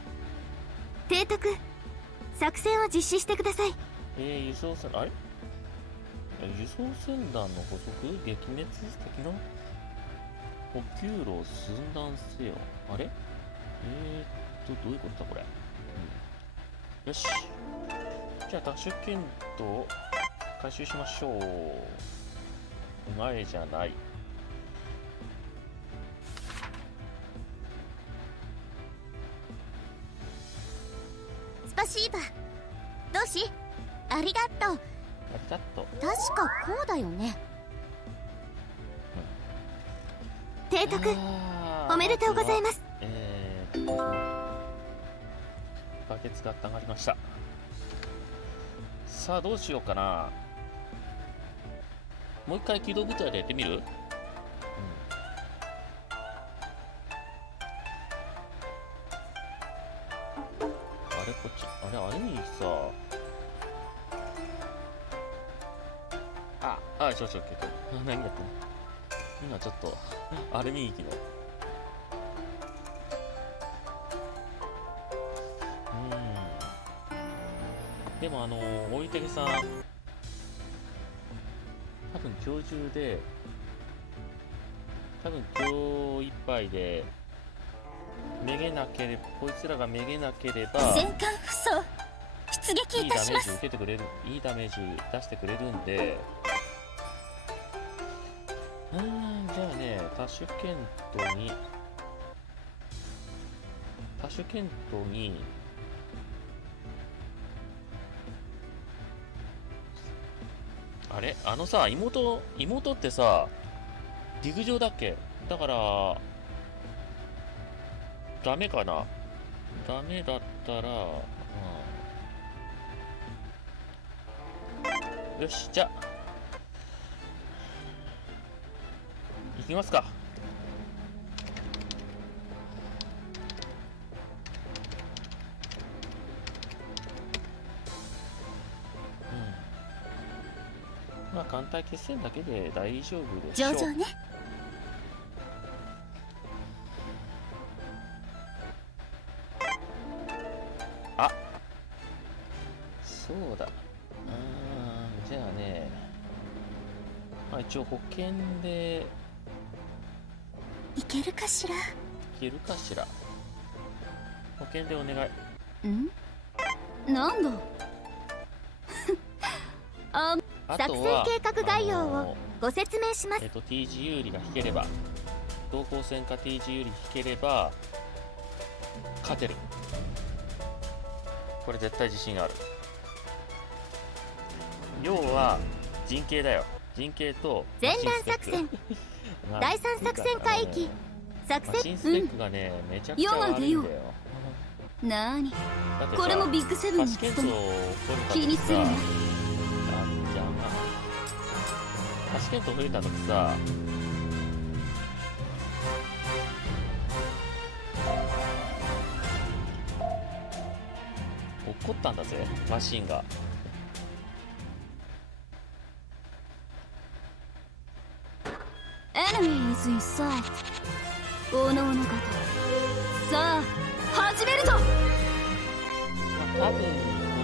て。提督、作戦を実施してください。輸送船、あれ輸送船団の捕捉撃滅敵の補給路を寸断せよ。あれどういうことだこれ。よし。じゃあ、ダッシュ剣道を回収しましょう。前じゃない。スパシーバ。どうしありがとう。ありがとう。確かこうだよね。提督、おめでとうございます。バケツが上がりました。さあどうしようかな。もう一回機動部隊でやってみる？あれこっち、あれにさ、ちょ何やってんの今ちょっとアルミ域のでもおいてけさん多分今日中で今日いっぱいでめげなければこいつらがめげなければ戦艦不装出撃いいいダメージたします。受けてくれるいいダメージ出してくれるんでじゃあね多種剣闘にあれさ妹ってさ陸上だっけだからダメかなダメだったら、よしじゃあ行きますか。まあ艦隊決戦だけで大丈夫でしょう。上々ね。そうだ。じゃあね、まあ一応保険でいけるかしら。いけるかしら。保険でお願い。なんだあ作戦とは計画概要をご説明します。T 字有利が引ければ同行戦か T 字有利引ければ勝てる。これ絶対自信ある。要は陣形だよ。陣形と前段作戦第三作戦海域作マシ戦ンスペックがね、めちゃくちゃ悪いんだよ。なーにだってさこれもビッグセブンパに勤シケントをめ取るためにさ気にするな。じゃあパシケント増えた時さ怒ったんだぜマシンが。Enemy is in sight。おのおの方さあ始めるぞ。多分こ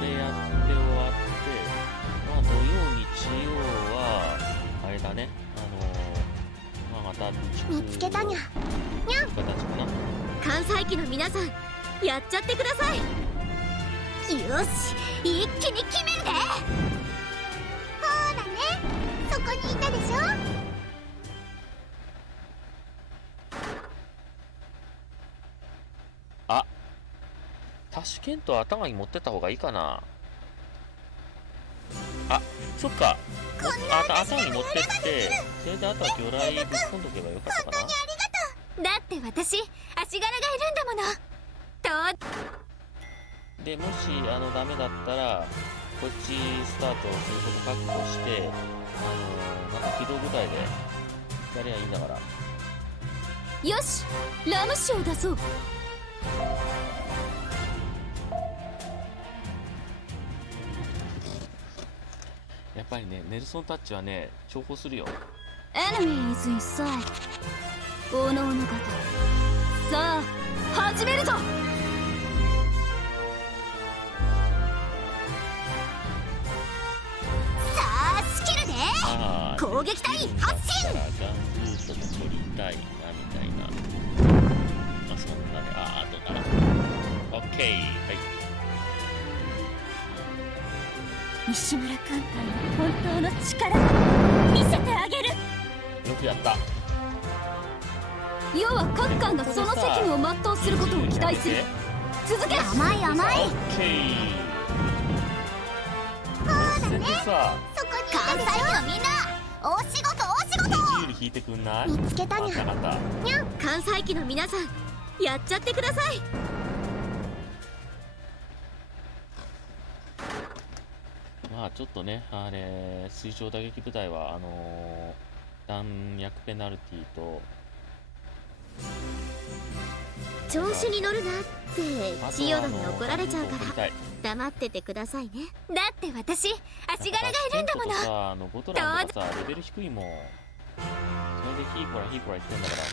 れやって終わって、まあ土曜日曜はあれだねまあまた見つけたにゃ。形かな。関西機の皆さんやっちゃってください。よし一気に決めるで。ほらねそこにいたでしょ。タシュケント頭に持ってった方がいいかな。そっか頭に持ってってそれであとは魚雷ぶっ込んどけばよかったかな。だって私足柄がいるんだもの。でもしダメだったらこっちスタートすること覚悟してまた機動部隊でやりゃいいんだから。よしラム酒を出そう。やっぱりねネルソンタッチはね重宝するよ。 Enemy is in sight。おのおの方さあ始めるぞ。さあスキルで攻撃隊発進。ガンルートも取りたいなみたいな。そんなねどうだな。オッケー。はい西村艦隊の本当の力見せてあげる。よくやった。要は各艦がその責務を全うすることを期待する。続け。甘い甘い。オッケー。ほらね、さそこに関西のみんな、お仕事お仕事。自由に引いてくんない？見つけたにゃ。わかった。にゃん、関西機の皆さん、やっちゃってください。まあちょっとね、あれ水上打撃部隊は弾薬ペナルティと調子に乗るなって千代田に怒られちゃうからら黙っててくださいね。だって私足柄がいるんだもの。さ、ボトランとかさ、レベル低いもん。それでヒーコラヒーコラ言ってんだからさ。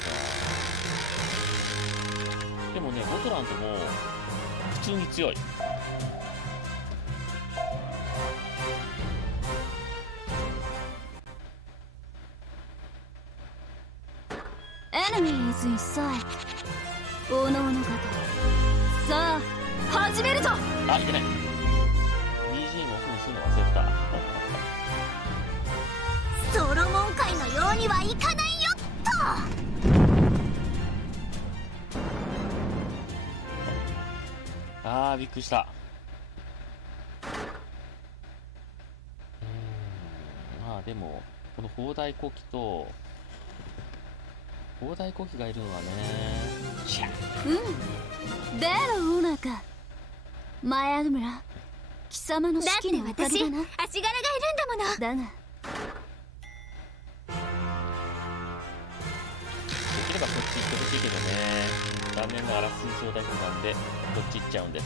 でもね、ボトラントも普通に強い。Enemies in sight。おのおの方、さあ始めるぞ。あ、いけない。BGM オフにするの忘れた。ソロモン会のようにはいかないよっと。あー、びっくりした。まあでもこの砲台呼気と砲台呼気がいるのはね、シャッ。でろうなか前アドムラ、貴様の指揮のおかげだな。足柄がいるんだもの。だができればこっち行ってほしいけどね、残念ながら水上大工なんでこっち行っちゃうんです。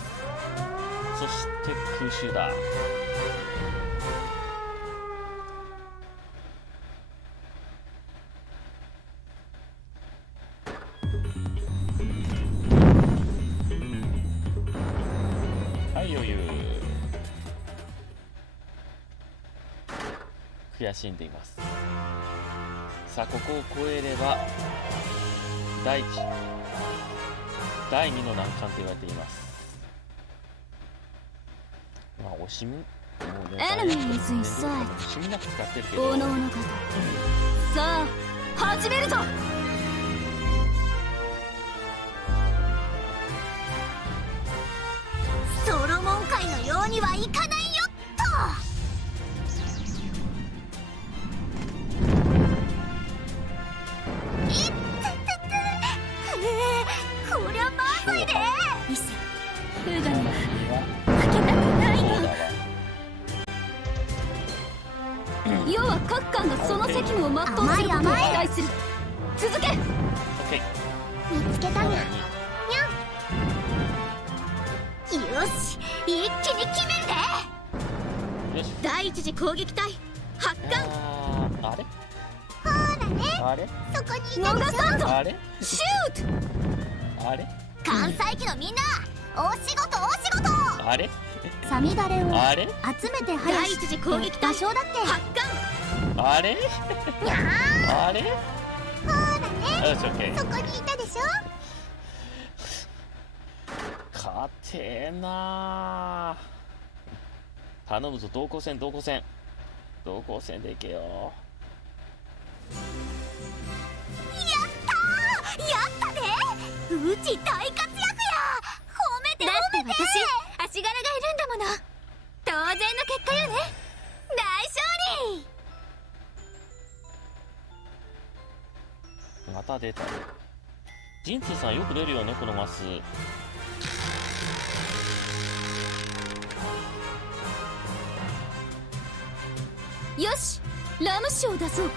そして空襲だ。はい、余裕。悔しんでいます。さあ、ここを越えれば第1第2の難関と言われています。まあ惜しみもうね、エネミーズインサイ惜しみなく使ってるけど、おのおの方、さあ始めるぞ。ソロモン会のようにはいかないよっと。いってってこりゃまずいで。伊勢フーガには負けたくないよ。要は各艦がその責務を全うすることを期待する。続け。オッケー。見つけたにゃ。よし、一気に決めるで。よし。第一次攻撃隊発艦。あれほらね、あれそこにいたでしょ。逃さんぞ。あれシュート。あれ関西機のみんな、お仕事お仕事。あれサミダレをあれ集めて早第一次攻撃隊場だって発艦。あれにゃあれー。ほらね、よし、オッケー。そこにいたでしょ。勝てえなー。頼むぞ、同行線同行線同行線で行けよ。やったで。うち大活躍や。褒めて褒めて。だって私足柄がいるんだもの。当然の結果よね。大勝利。また出た。神通さんよく出るよね、このマス。よし、ラム酒を出そう。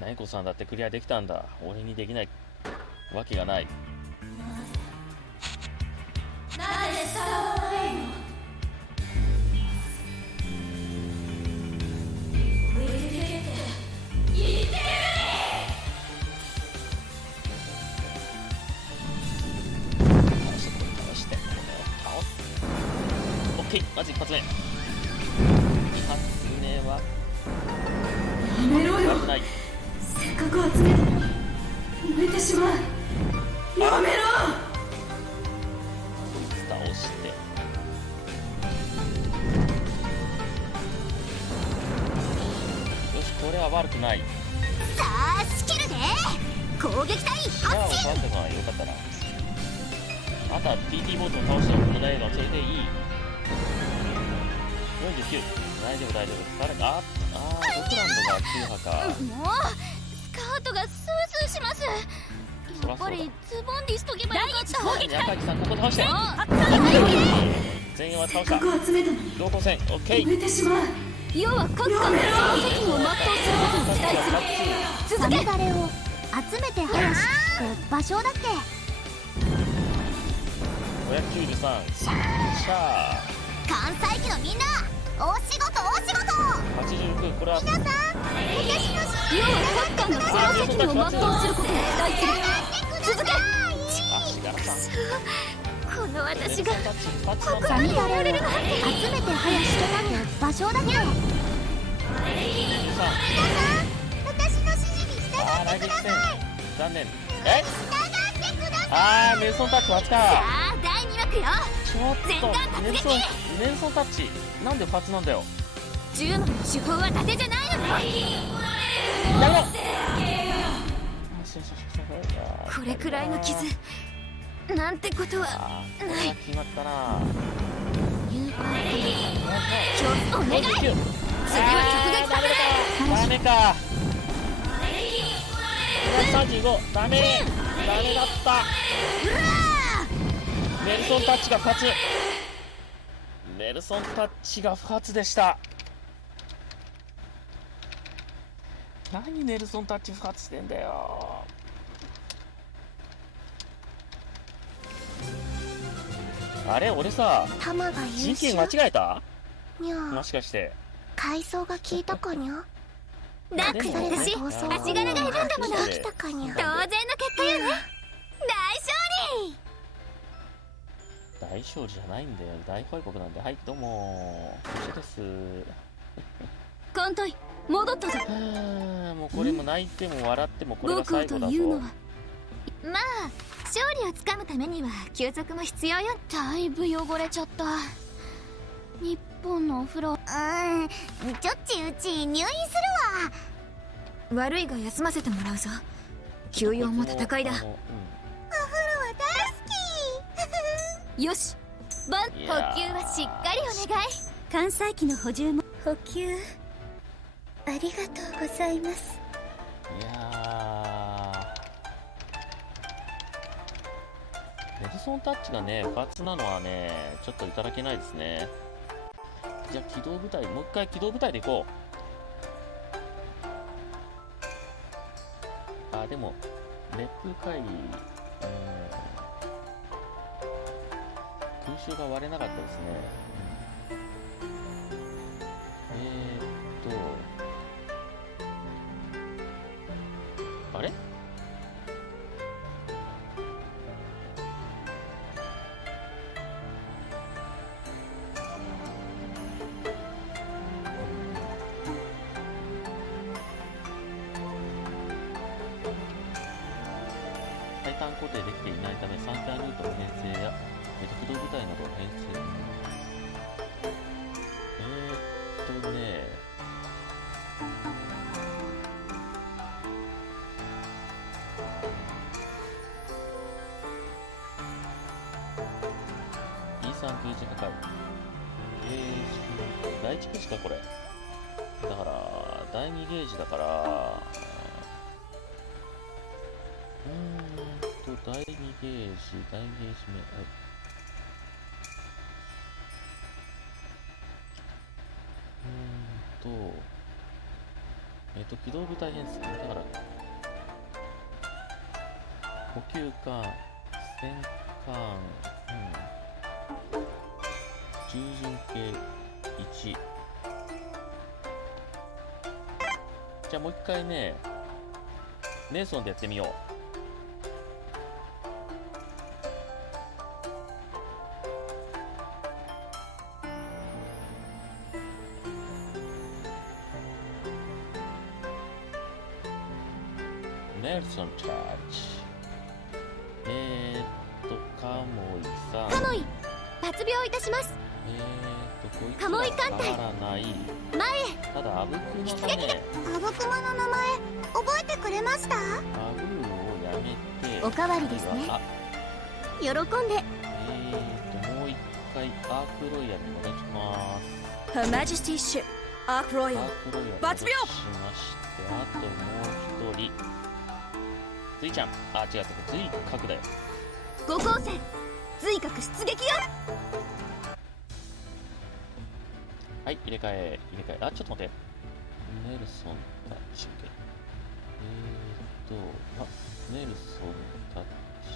ナイコさんだってクリアできたんだ。俺にできないわけがない。なんで従わないの。俺入れてあげて言ってる。倒して、これを倒す。オッケー、まず一発目。一発目はやめろよ。悪くない。せっかく集めたのにも埋めてしまう。やめろ。倒してよし、これは悪くない。さあスキルで攻撃隊じゃあ発進。抑えたのはよかったな。あとは TT ボートを倒しておくのだけがそれでいい。49、大丈夫大丈夫。誰かドクランドが9波か。もうスカートがスースーします。やっぱりズボンにしとけばよかった。宮崎さんここ倒して全員は倒した。核を集めたのに同行戦 OK。 埋めてしまう。要は各艦がその責務を全うすることに期待する。続け。ダレを集めて話って場所だっけ。593シャ関西機のみんなお仕事お仕事。ー89、これは皆さん私の要は各艦がその責務を全うすることに期待する。続け。シガラさんこの私がサミダレを集めて話して場所だっけ。皆さん私の指示に従ってください。残念。従ってください。ネルソンタッチ初か。さあ第2幕よ。ちょっ全艦と突撃。ネルソンタッチなんで不発なんだよ。10の手法は伊達じゃないのか。やめろ。これくらいの傷なんてことはこれは決まったな。お願い。次は直撃作だ。ダメか。235ダメだった。ネルソンタッチが不発。ネルソンタッチが不発でした。何ネルソンタッチ不発してんだよ。あれ俺さ弾が優秀人権間違えた。にゃもしかして階層が効いたかにゃ。だって私足柄がいるんだもの。来たかにゃ。当然の結果よね。大勝利じゃないんだよ。大敗北なんで。はいどうも吉です。艦隊戻ったぞ。もうこれも泣いても笑ってもこれが僕を最後だぞ。というのはまあ勝利をつかむためには休息も必要よ。だいぶ汚れちゃった。日本のお風呂。ちょっちうち入院するわ。悪いが休ませてもらうぞ。休養も戦いだ。お風呂は大よし補給いやーはしっかりお願い。関西機の補充も。補給ありがとうございます。いやネルソンタッチがね不発なのはねちょっといただけないですね。じゃあ機動部隊もう一回機動部隊でいこう。でも烈風会議空襲が割れなかったですね。あれ最短固定できていないため3回ルートの編成や機動部隊などを編成E3 ゲージ破壊ゲージ第1ゲージかこれだから第2ゲージだから第2ゲージ第2ゲージ目機動部隊編成だから補給艦戦艦従順系1。じゃあもう一回ねネルソンでやってみよう。ネネルソンチャージ。カモイさん。カモイ発表いたします。こいつカモイ艦隊変わらない。前へ。ただアブクマがね、アブクマの名前覚えてくれました？アブーをやめて、おかわりですね。あ、喜んで。もう一回アークロイヤルに戻します。 Her Majesty's ship Ark アー Royal クロイヤルに戻し抜病まして、あともう一人。ズイちゃん、あ、違う、ズイ角だよ。五光線髄核出撃よ。はい、入れ替え。あ、ちょっと待って。ネルソンタッチ。ネルソンタッチ。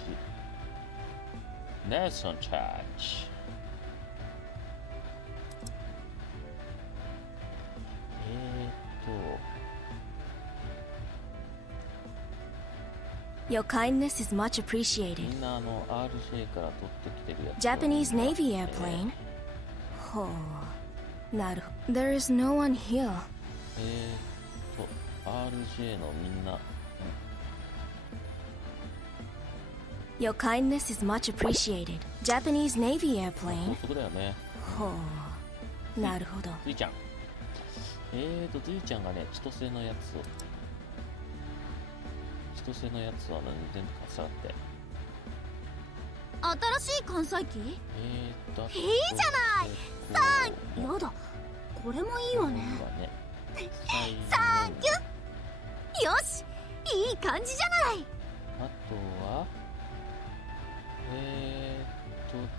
ネルソンタッチ。Your kindness is much appreciated. みんなRJ から取ってきてるやつ。 Japanese Navy airplane? Oh, なるほど。There is no one here. RJ のみんな。Your kindness is much appreciated. Japanese Navy 高 airplane? 速だよね。 Oh, なるほど。ズイちゃん。ズイちゃんがね、千歳のやつを。千歳のやつは全部かさって。新しい艦載機？いいいいじゃない。さあ、やだ。これもいいわね。サンキュ。よし、いい感じじゃない。あとは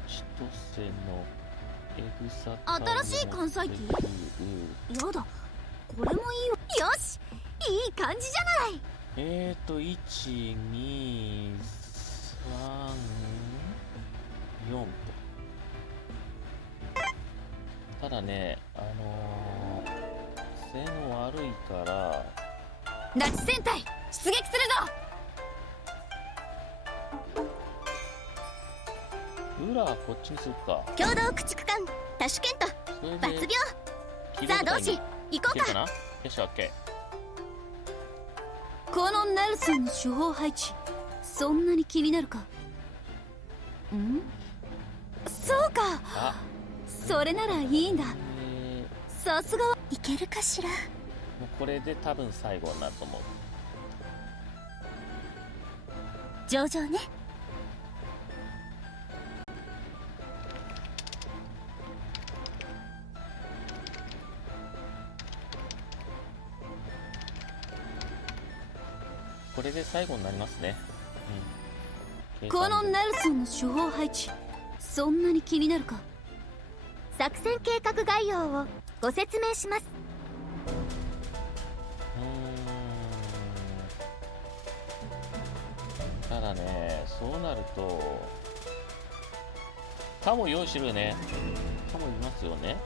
千歳のエグサタ新しい艦載機？やだ。これもいいわ。よし、いい感じじゃない。1、2、3、4と。ただね、線悪いから。ナチ戦隊出撃するぞ。裏はこっちにするか。共同駆逐艦タシュケントそれで抜病。さあどうし行こうか。いけるかな。よし、オッケこのネルソンの手法配置そんなに気になるか？ん？そうか。あ、それならいいんだ。さすがは。いけるかしら。もうこれで多分最後になると思う。上々ね。これで最後になりますね。このネルソンの手法配置そんなに気になるか？作戦計画概要をご説明します。ただね、そうなるとカモ用意しろよね。カモいますよね。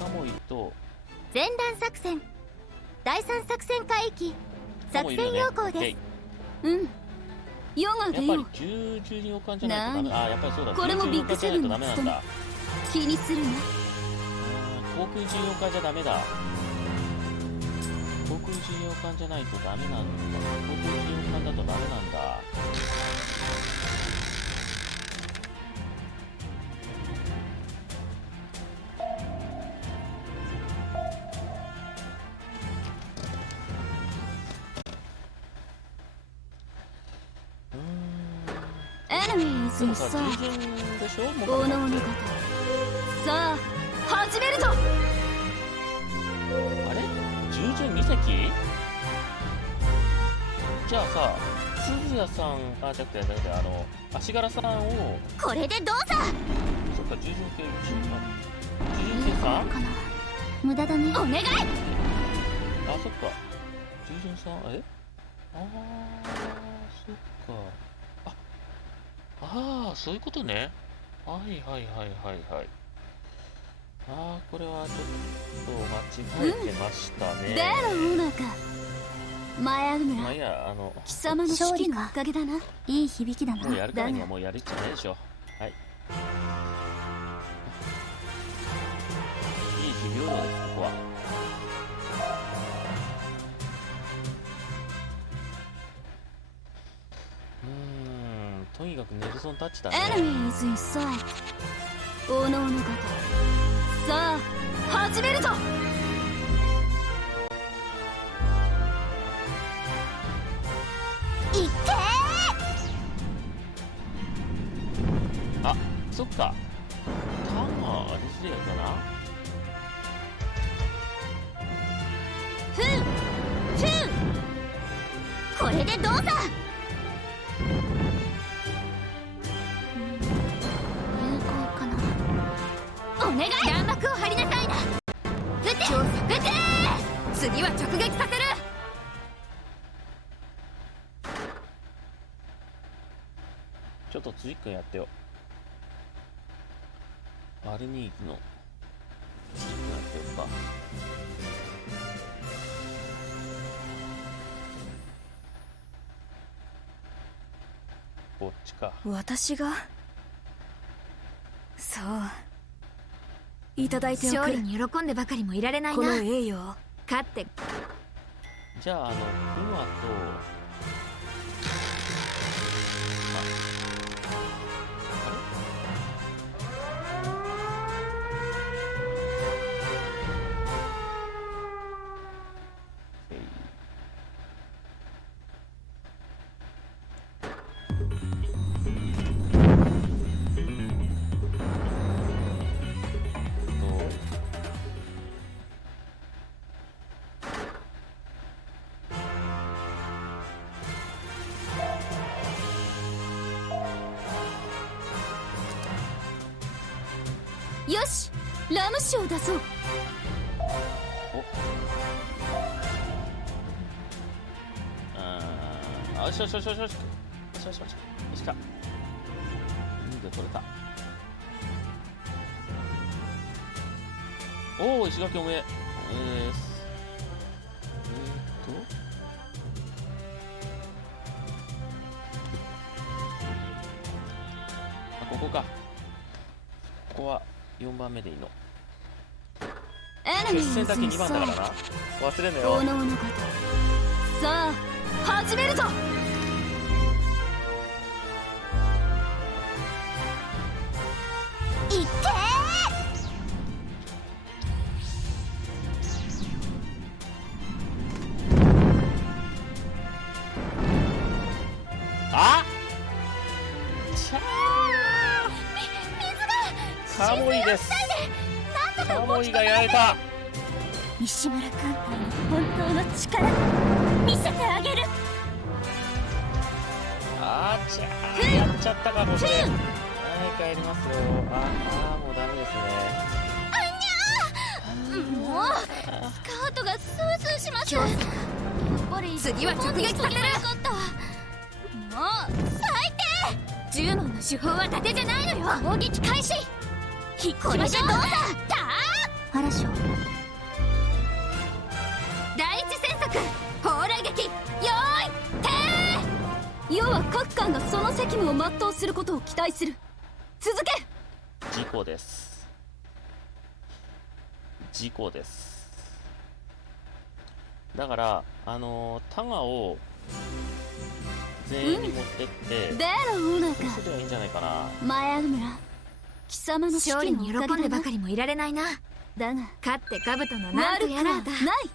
カモイと前段作戦第三作戦海域作戦要項です。うん。ヨガでよ。やっぱり従順洋艦じゃないとダメ。あ、やっぱりそうだ。これもビッグセブンのダメなんだ。気にするな。航空自由艦じゃダメだ。航空自由艦じゃないとダメなんだ。航空自由艦だとダメなんだ。エネミーズにさ、従順でしょ。おのおの方。さあ、始めるぞ。あれ従順2隻。じゃあさ、鈴谷さん、あ、じゃなくて足柄さんを。これでどうぞ。そっか、従順系従順系さんかな。無駄だね。お願い。あ、そっか。従順さん、そっか。そういうことね。はいはいはいはいはい。これはちょっと間違えてましたね。でのオーナーか。マヤグムラ、まあいいや、貴様の指揮のおかげだな。いい響きだな。もうやるからにはもうやるっちゃないでしょ。はい。いい日秒です、ここは。ソンタッチだね。 Enemy is in sight。おのおの方、さあ始めるぞ。いってあ、そっか。タンはあれするやかな。ふんふん、これでどうだ。有効かな。お願い、弾幕を張りなさいな。撃て撃て、次は直撃させる。ちょっと次くんやってよ。アルニークの次くんやってよっか。こっちか。私がそういただいておく。勝利に喜んでばかりもいられないな。この栄誉を。勝って。じゃあ、ウマと、よし、ラム酒を出そう。お、よしよしよしよしよしよしよしよしよしか。2で取れた。おお、石垣おめえ。あ、ここか。ここは4番目でいいの。決戦だけ2番だからな。忘れんなよ。おのおの方、さあ始めるぞ。いってあちゃー、カモイです。カモイがやられた。西村艦隊の本当の力見せてあげる。あーちゃー、やっちゃったかもしれん。はい、帰りますよ。もうダメですね。もうスカウトがスースーします。やっぱり次は直撃させる。かったわ。もう最低。10問の手法は伊達じゃないのよ。攻撃開始。これでどうだ。嵐を第一戦策、砲雷撃、よーい、要は各艦がその責務を全うすることを期待する。続け。事故です。事故です。だからタガを全員に持ってってでのオーナーか。それはいいんじゃないかな。前村、貴様の勝利に喜んでばかりもいられないな。だが勝って兜のなんとやらだ。ない。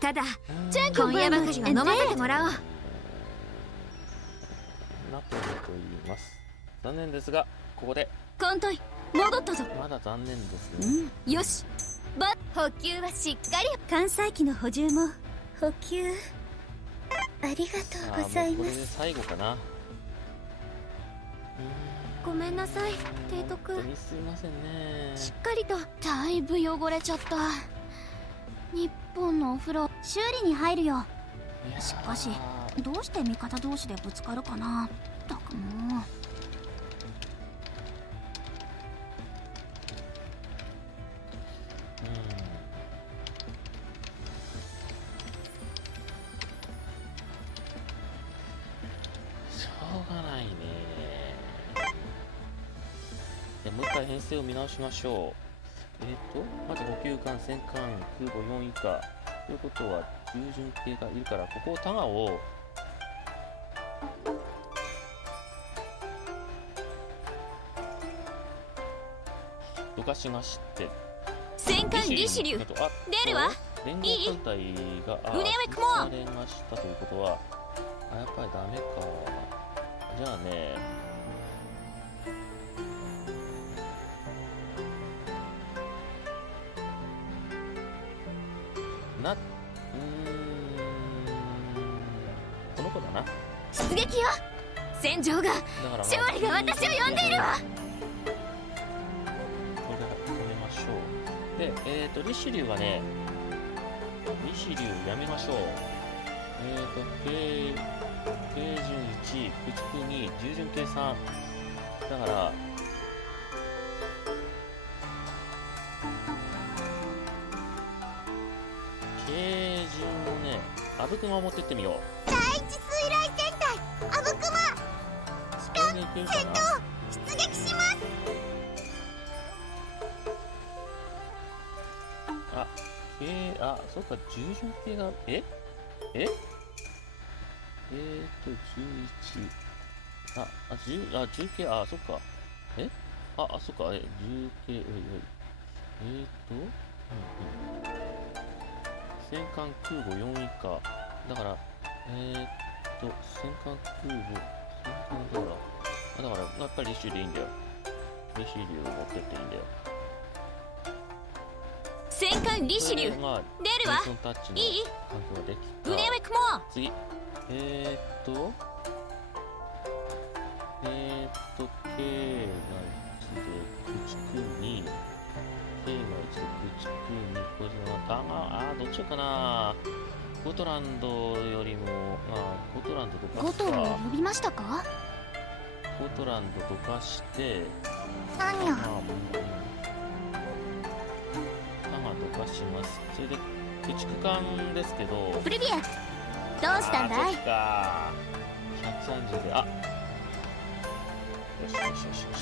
ただジェンコ今夜ばかりは飲ませてもらおう。ナポリと言います。残念ですがここで艦隊戻ったぞ。まだ残念ですね。よし、補給はしっかり。艦載機の補充も補給ありがとうございもうこれでます。最後かな。ごめんなさい、提督。本当にすいませんね。しっかりと。だいぶ汚れちゃった。日本のお風呂修理に入るよ。いやーしかしどうして味方同士でぶつかるかな。ったくもう。しょうがないね。でもう一回編成を見直しましょう。まず補給艦、戦艦、空母4以下ということは従順艇がいるから、ここタガをどかしまして、戦艦リシュリュー出るわ。連合艦隊が胸上雲されましたということは、やっぱりダメか。じゃあね、この子だな。出撃よ。戦場が、だからまあ勝利が私を呼んでいるわ。これで止めましょう。で、リシリュウがね、リシリュウやめましょう。軽準1、駆逐2、従順計3。だから、軽順をね、アブクマを持ってってみよう。第一水雷戦隊アブクマ戦闘出撃します。そっか、従順系が、11。10系、そっか。そっか、10系、戦艦空母4以下。だから、戦艦空母、だから、やっぱりリシュリュウでいいんだよ。リシュリュウを持ってっていいんだよ。戦艦リシュリュー出るわ。いい？胸上雲。次。K が1で駆逐2。K が1で駆逐2。これはどっちかな。ゴトランドよりも、ゴトランドどかゴすか。トを呼びましたか？ゴトランドどかして、何を？どかします。それで駆逐艦ですけど、プリビアどうしたんだい？そっか。130で、よしよしよしよし。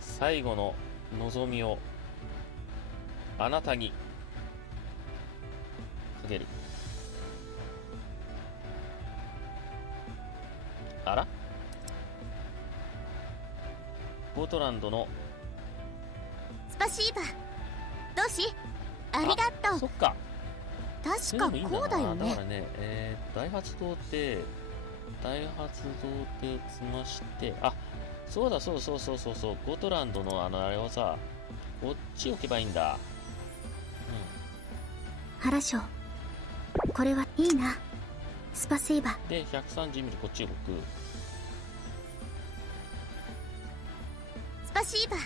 最後の望みをあなたにかける。あら？ゴートランドのスパシーバどうしありがとう。そっか。確かこうだよだかね。らね、大発動ってつまして、そうだ、そう、ゴトランドのあれをさ、こっち置けばいいんだ。原章これはいいな。スパシーバで、130ミリこっち動く。スパシーバ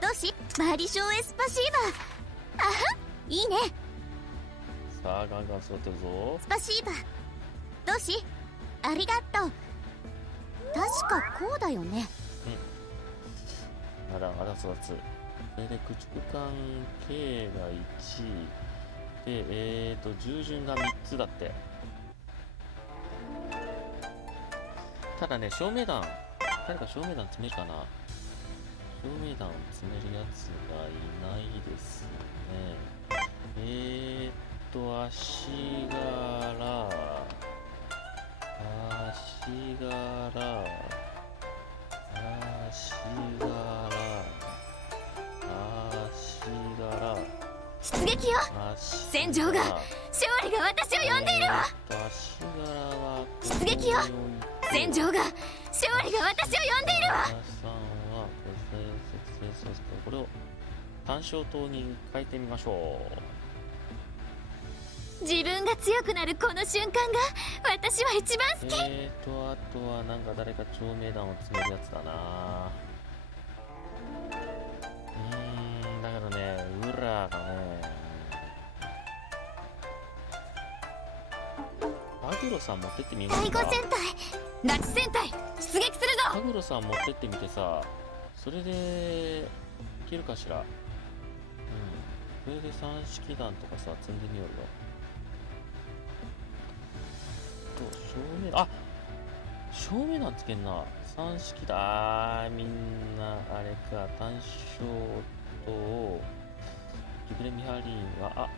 どうしバリショーエスパシーバいいね。さあ、ガンガン育ってるぞ。スパシーバどうしありがとう。確かこうだよね。まだまだ育つ。それで駆逐艦 K が1で、従順が3つだって。ただね、照明弾、誰か照明弾詰めるかな。照明弾を詰めるやつがいないですね。足柄、出撃よ。戦場が勝利が私を呼んでいるわ。足柄は出撃よ。戦場が勝利が私を呼んでいるわ。これを単焦灯に変えてみましょう。自分が強くなるこの瞬間が私は一番好き。あとはなんか誰か照明弾を詰めるやつだな。だけどね、裏がね、アグロさん持ってってみますか。第5戦隊ナチ戦隊出撃するぞ。アグロさん持ってってみてさ、それでいけるかしら。それで3式弾とかさ積んでみようよ。照明弾つけんな。3式だ。みんなあれか、単焦とクレミハリンは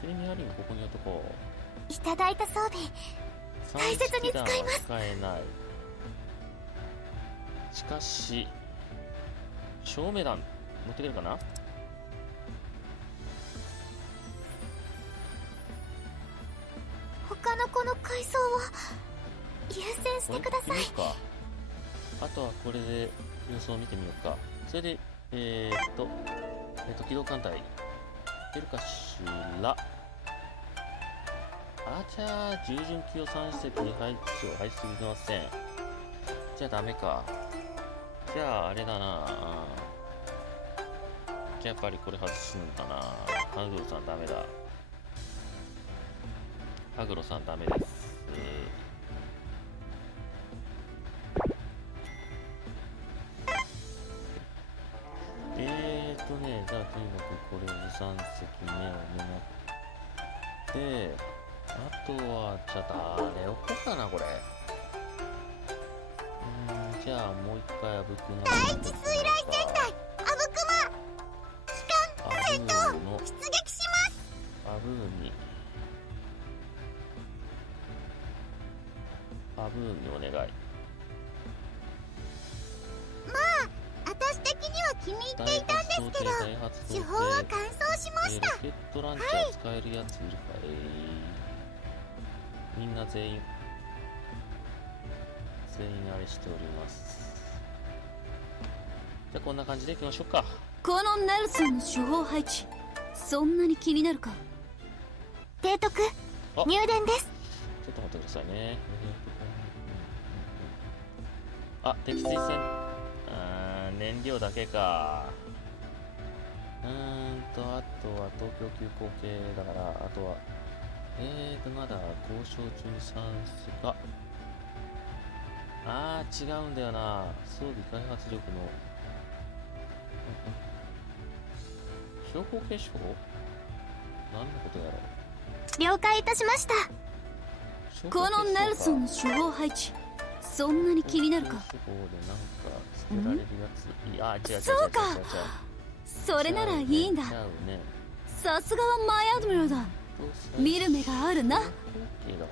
クレミハリンここに置いとこう。いただいた装備大切に使います。使えない。しかし照明弾持ってくるかな。他の子の階層を優先してください。か。あとはこれで様子を見てみようか。それで機動艦隊いけるかしら。あ、じゃあ従順機を3隻配置を配置できません。じゃあダメか。じゃああれだな。じゃあやっぱりこれ外すんだな。ハグロさんダメだ。ハグロさんダメです。じゃあとにかくこれを3隻目を狙って、あとはじゃあ誰置こうかなこれ。じゃあもう一回アブクマ第一水雷戦隊アブクマ機関戦闘出撃します。アブーミお願い。まあ私的には気に入っていたんですけど、手法は完走しました。ロケットランチャー使えるやついるかみんな全員あれしております。じゃあこんな感じでいきましょうか。このネルソンの手法配置、そんなに気になるか。提督、入電です。ちょっと待ってくださいね。あ、敵水戦。燃料だけか。あとは東京急行系だから、あとはまだ交渉中に3隻か。違うんだよな。装備開発力の標高継承、何のことやろう。了解いたしました。このネルソンの手法配置、そんなに気になるか。そうか、それならいいんだ。さすがはマイアドミラルだ。見る目があるな。だからこ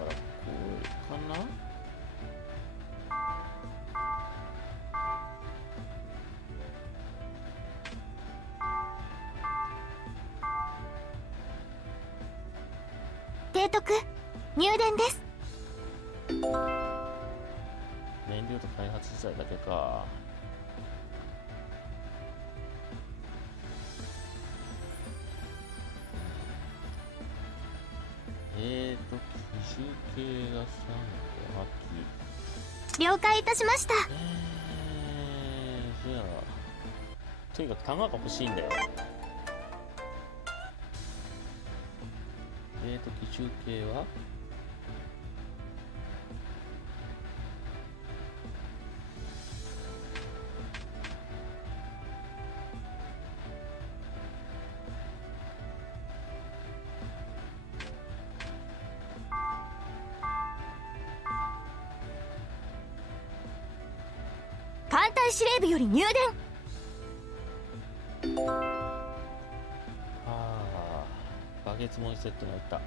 れかな。提督、入電です。燃料と開発資材だけか。奇襲系が3個、了解いたしました。じゃあとにかく弾が欲しいんだよ。奇襲系は艦隊司令部より入電。バケツモンセットがいった。あ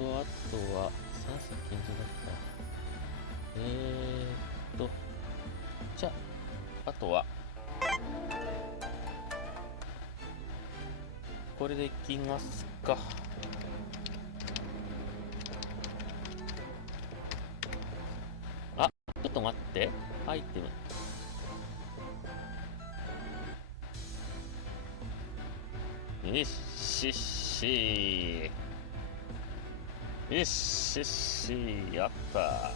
とは3隻拳銃だった。じゃあとはこれでいきますか。ちょっと待って、アイテムよしやった。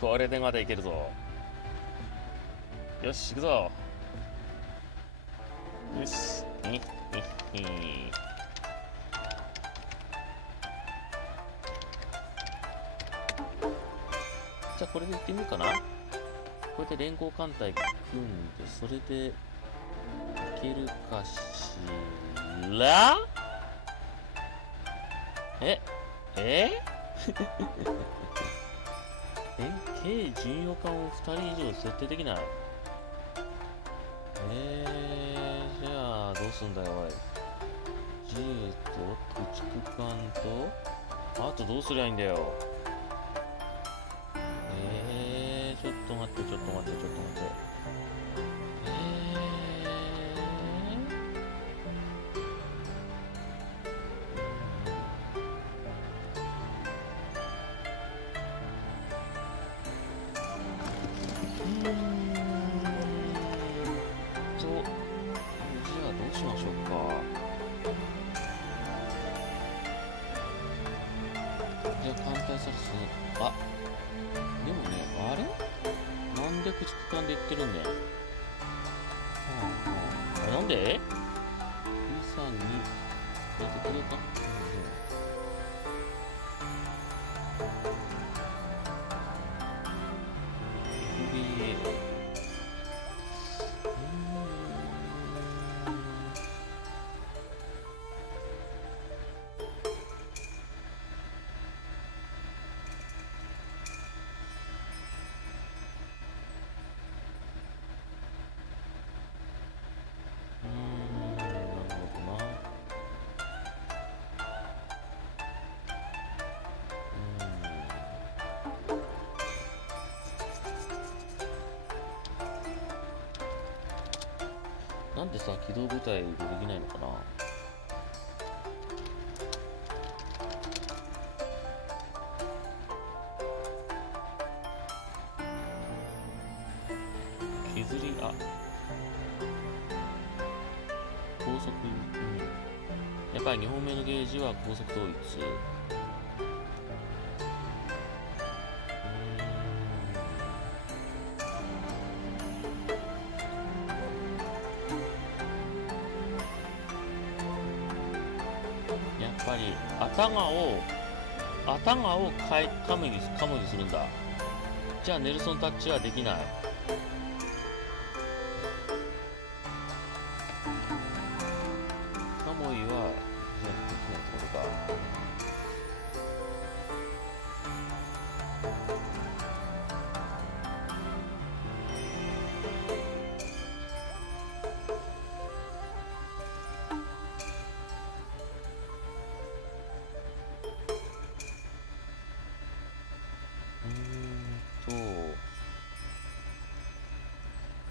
これでまだいけるぞ。よし行くぞ。よしじゃあこれで行ってみようかな。これで連合艦隊組んで、それでいけるかしら。計巡洋艦を2人以上設定できない。じゃあどうすんだよおい。自衛と駆逐艦と、あとどうすりゃいいんだよ。ちょっと待って。しましょうか。じゃあ艦隊されする。あ、でもね、あれなんで駆逐艦で行ってるんだよ。あ、なんで ?232、駆動艦FBA。なるほどな。なんでさ、機動部隊でできないのかな。削り、あ、高速、やっぱり2本目のゲージは高速統一。やっぱり頭をカムにするんだ。じゃあネルソンタッチはできない。カモイはじゃあできないってことか。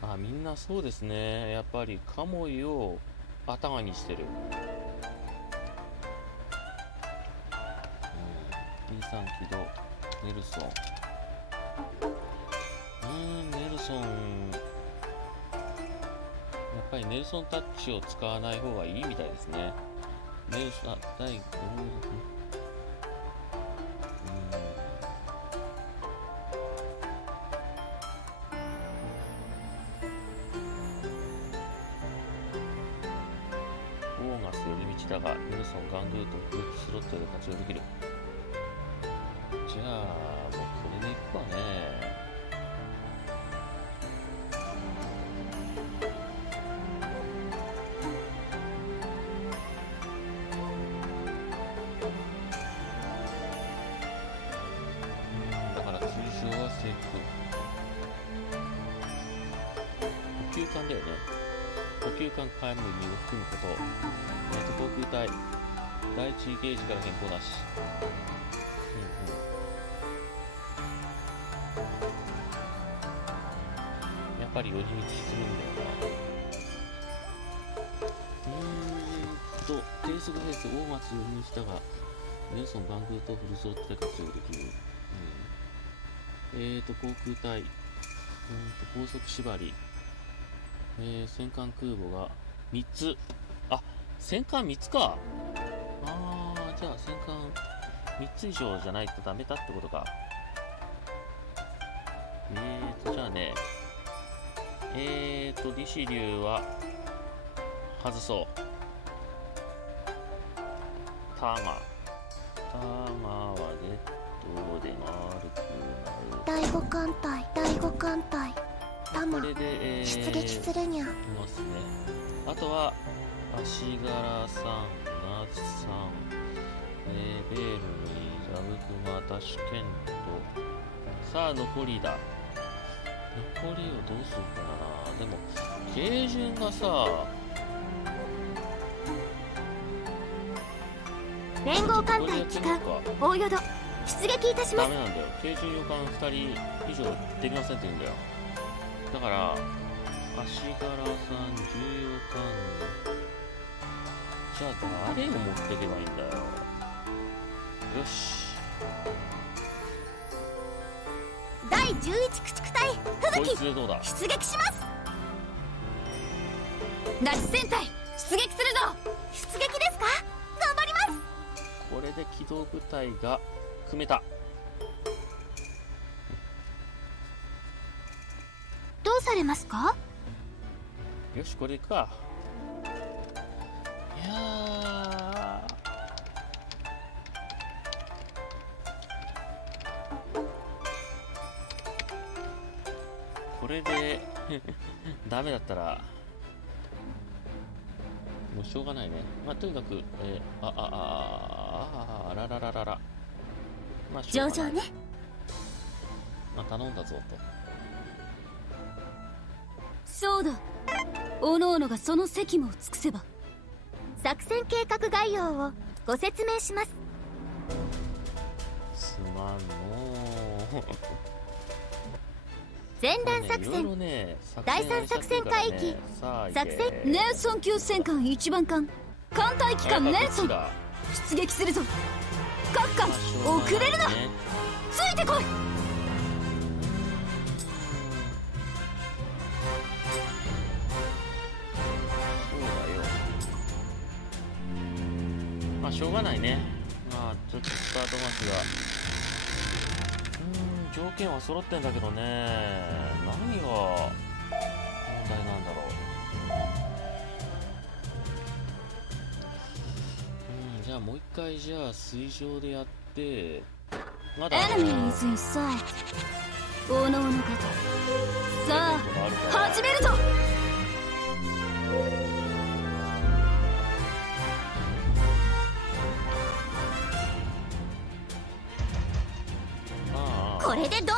あ、みんなそうですね。やっぱりカモイを頭にしてる。23起動。ネルソン。ネルソン。やっぱりネルソンタッチを使わない方がいいみたいですね。ネルソン、第5、オーガス寄り道だが、ネルソン、ガングーとフーツスロットで活用できる。じゃあ、もうこれでいくかね。だから通常は制服。補給艦だよね。補給艦開門にを含むこと。航空隊。第1ゲージから変更なし。やっぱり寄り道するんだよな。低速兵士大松寄り道だが、ネルソン、バングーとフルソロットで活用できる。航空隊。高速縛り。戦艦空母が3つ。あ、戦艦3つか。じゃあ戦艦3つ以上じゃないとダメだってことか。じゃあね。利子流は外そう。タガはでどうで丸くなる。第5艦隊タマこれで、出撃するにゃ。いますね。あとは足柄さん、ナツさん、ベールにザブクマ、タシュケント。さあ残りだ。残りをどうするかな。でも軽順がさ、連合艦隊機関大淀出撃いたします。ダメなんだよ。軽巡洋艦2人以上できませんって言うんだよ。だから足柄さん、重要艦じゃあ誰を持っていけばいいんだよ。よし。第11駆逐隊こい吹雪つでどうだ。出撃します。ナチ戦隊出出撃するぞ。出撃ですか？頑張ります。これで機動部隊が組めた。どうされますか？よし、これいくか。いやー、これでダメだったらもうしょうがないね。まあとにかく、あららららら、まあしょうがない。上々ね。まあ頼んだぞと。そうだ、おのおのがその責務を尽くせば。作戦計画概要をご説明します。すまんのー前段作いろい戦、ろね、第三作戦海域さあ作戦ネルソン級戦艦一番艦艦隊機関ネルソン、出撃するぞ。各艦遅れるな。ついてこい。そうだよ。まあしょうがないね。まあちょっとスタートマスが条件は揃ってんだけどね、何が問題なんだろう。じゃあもう一回、じゃあ水上でやって、まだ Enemy is in sight。おのおの方、さあ始めるぞ。これでどうぞ。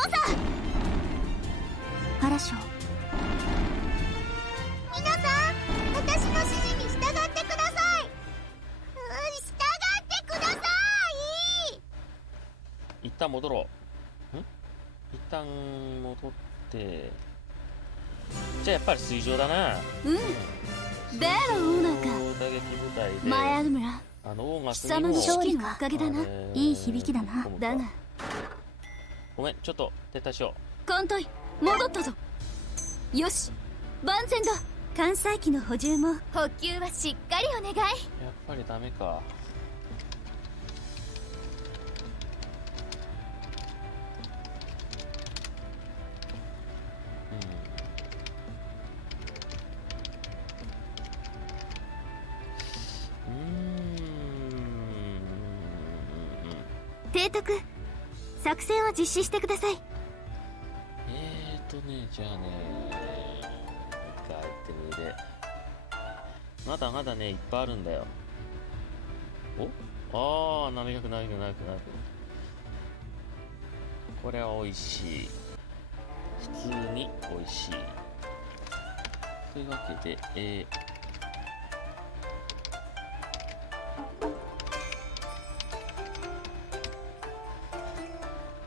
ハラショー、皆さん、私の指示に従ってください。従ってください。一旦戻ろう。一旦戻って、じゃあやっぱり水上だな。ベロウナカ打撃部隊でマイアドムラ、オーガ貴スにも様の勝利のおかげだな。いい響きだな。だがごめん、ちょっと撤退しよ艦隊戻ったぞ。よし、万全だ。艦載機の補充も補給はしっかりお願い。う。やっぱりダメか。提督、作戦を実施してください。じゃあね、一回アイテムで。まだまだね、いっぱいあるんだよ。お、700。これは美味しい。普通に美味しい。というわけで、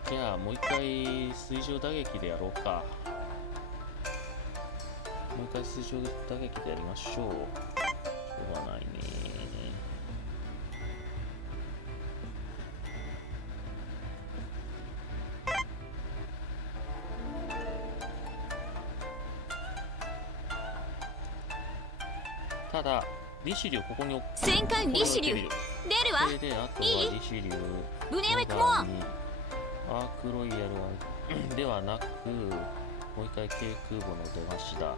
じゃあもう一回水上打撃でやろうか。もう一回水上打撃でやりましょう。しょうがないね。ただリシリュウここに置く。戦艦リシリュウ出るわ。それであとはリシリュウ、ブネウェクモア。アークロイヤルはではなく、もう一回軽空母の出ましだ。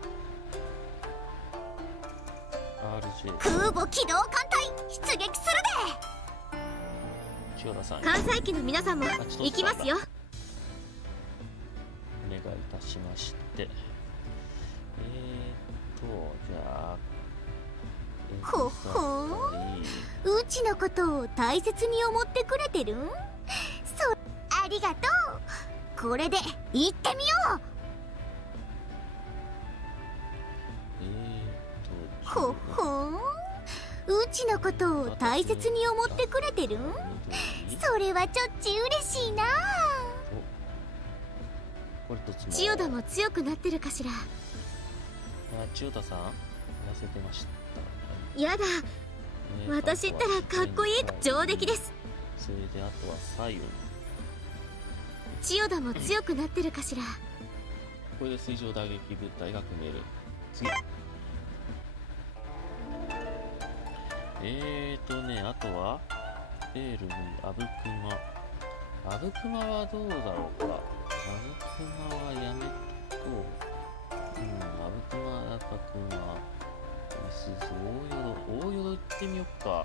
RJ 空母機動艦隊出撃する千代田さん、で。艦載機の皆さんも行きますよ。お願いいたしまして、じゃあほほん、うちのことを大切に思ってくれてるん？ありがとう。これで行ってみよう。ほほん、うちのことを大切に思ってくれてるん？それはちょっち嬉しいな。これとつも千代田も強くなってるかしら。千代田さん痩せてました。やだ、私ったらかっこいい。上出来です。それであとは左右。千代田も強くなってるかしら。これで水上打撃部隊が組める。次あとはベールにアブクマ。アブクマはどうだろうか。アブクマはやめとこう。アブクマ、赤クマ、イスズ、大淀行ってみよっか。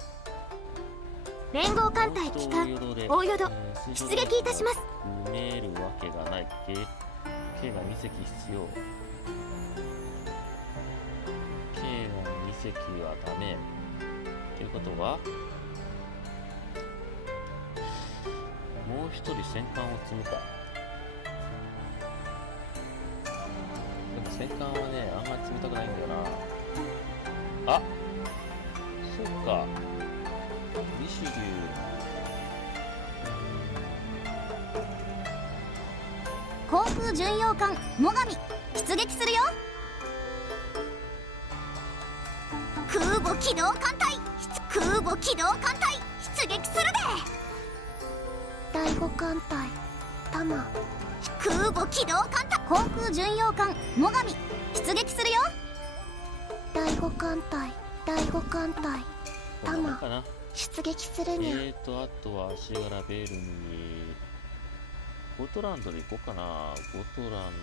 連合艦隊帰還。大淀出撃いたします。埋めるわけがない。K が2隻必要。K が2隻はダメ。ということはもう一人戦艦を積むか。でも戦艦はね、あんまり積みたくないんだよな。あ、そうか。リシュリュー。航空巡洋艦最上出撃するよ。空母機動艦隊出撃するで。第5艦隊タマ。空母機動艦隊航空巡洋艦最上出撃するよ。第5艦隊タマかな。出撃するにゃ。あとは足柄ベールにゴトランドで行こうかな。ゴトラン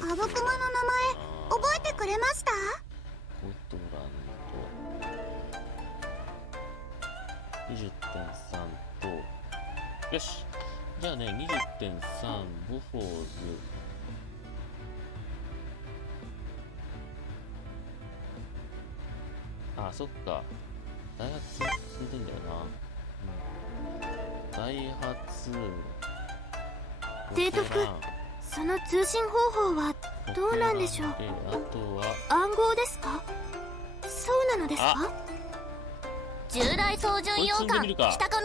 ド。アブクマの名前覚えてくれました？ゴトランド 20.3 と、よし、じゃあね、20.3 ボフォーズ。あ、そっか、ダイハツ積んでんだよな。ダイハツ提督、その通信方法はどうなんでしょう。あとは暗号ですか？そうなのですか？従来操縦洋艦北上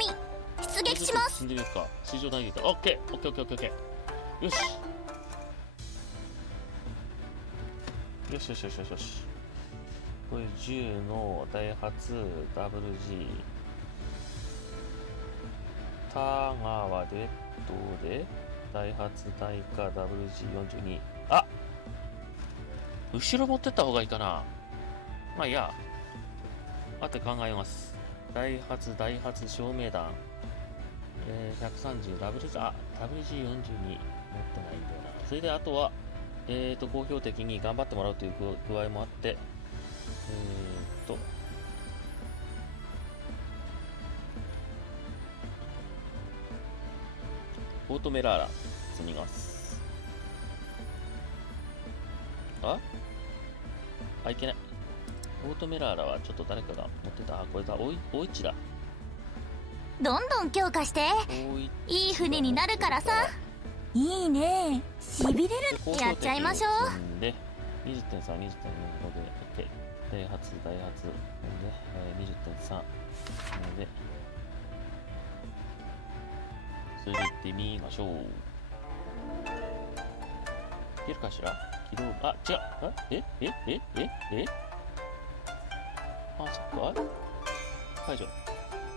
出撃します。積んでみようか。水上打撃だ。オッケーオッケーオッケーオッケー。よしよしよしよしよしよし。これ10のダイハツ WG 田川でどうでダイハツダイカ WG42。 あ、後ろ持ってった方がいいかな。まあいいや、あと考えます。ダイハツ照明弾130 WG、 あ WG42 持ってないんだよな。それであとは好評的に頑張ってもらうという具合もあって、ポートメラーラ積みます。いけない。ポートメラーラはちょっと誰かが持ってた。これだ、おいちだ。どんどん強化して。いい船になるからさ。いいね、しびれる。やっちゃいましょう。で 20.3 20.4 で OK。ダイハツで、20.3 でそれで行ってみましょう。いけるかしら。起動、あ、違う。あ、そっか。解除。ち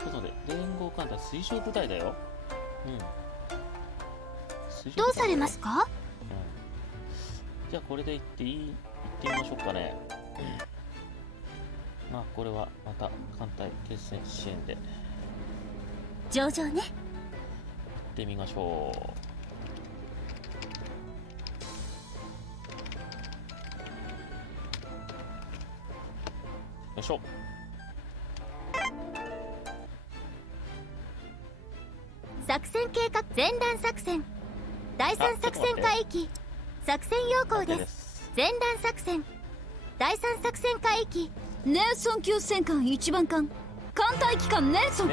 ょっと待って、連合艦隊水上部隊だよ。どうされますか？じゃあこれで行ってみましょうかね。まあこれはまた艦隊決戦支援で上々ね。行ってみましょう。よいしょ。作戦計画前段作戦第3作戦海域作戦要項です。前段作戦第3作戦海域ネルソン級戦艦1番艦艦隊機関ネルソン、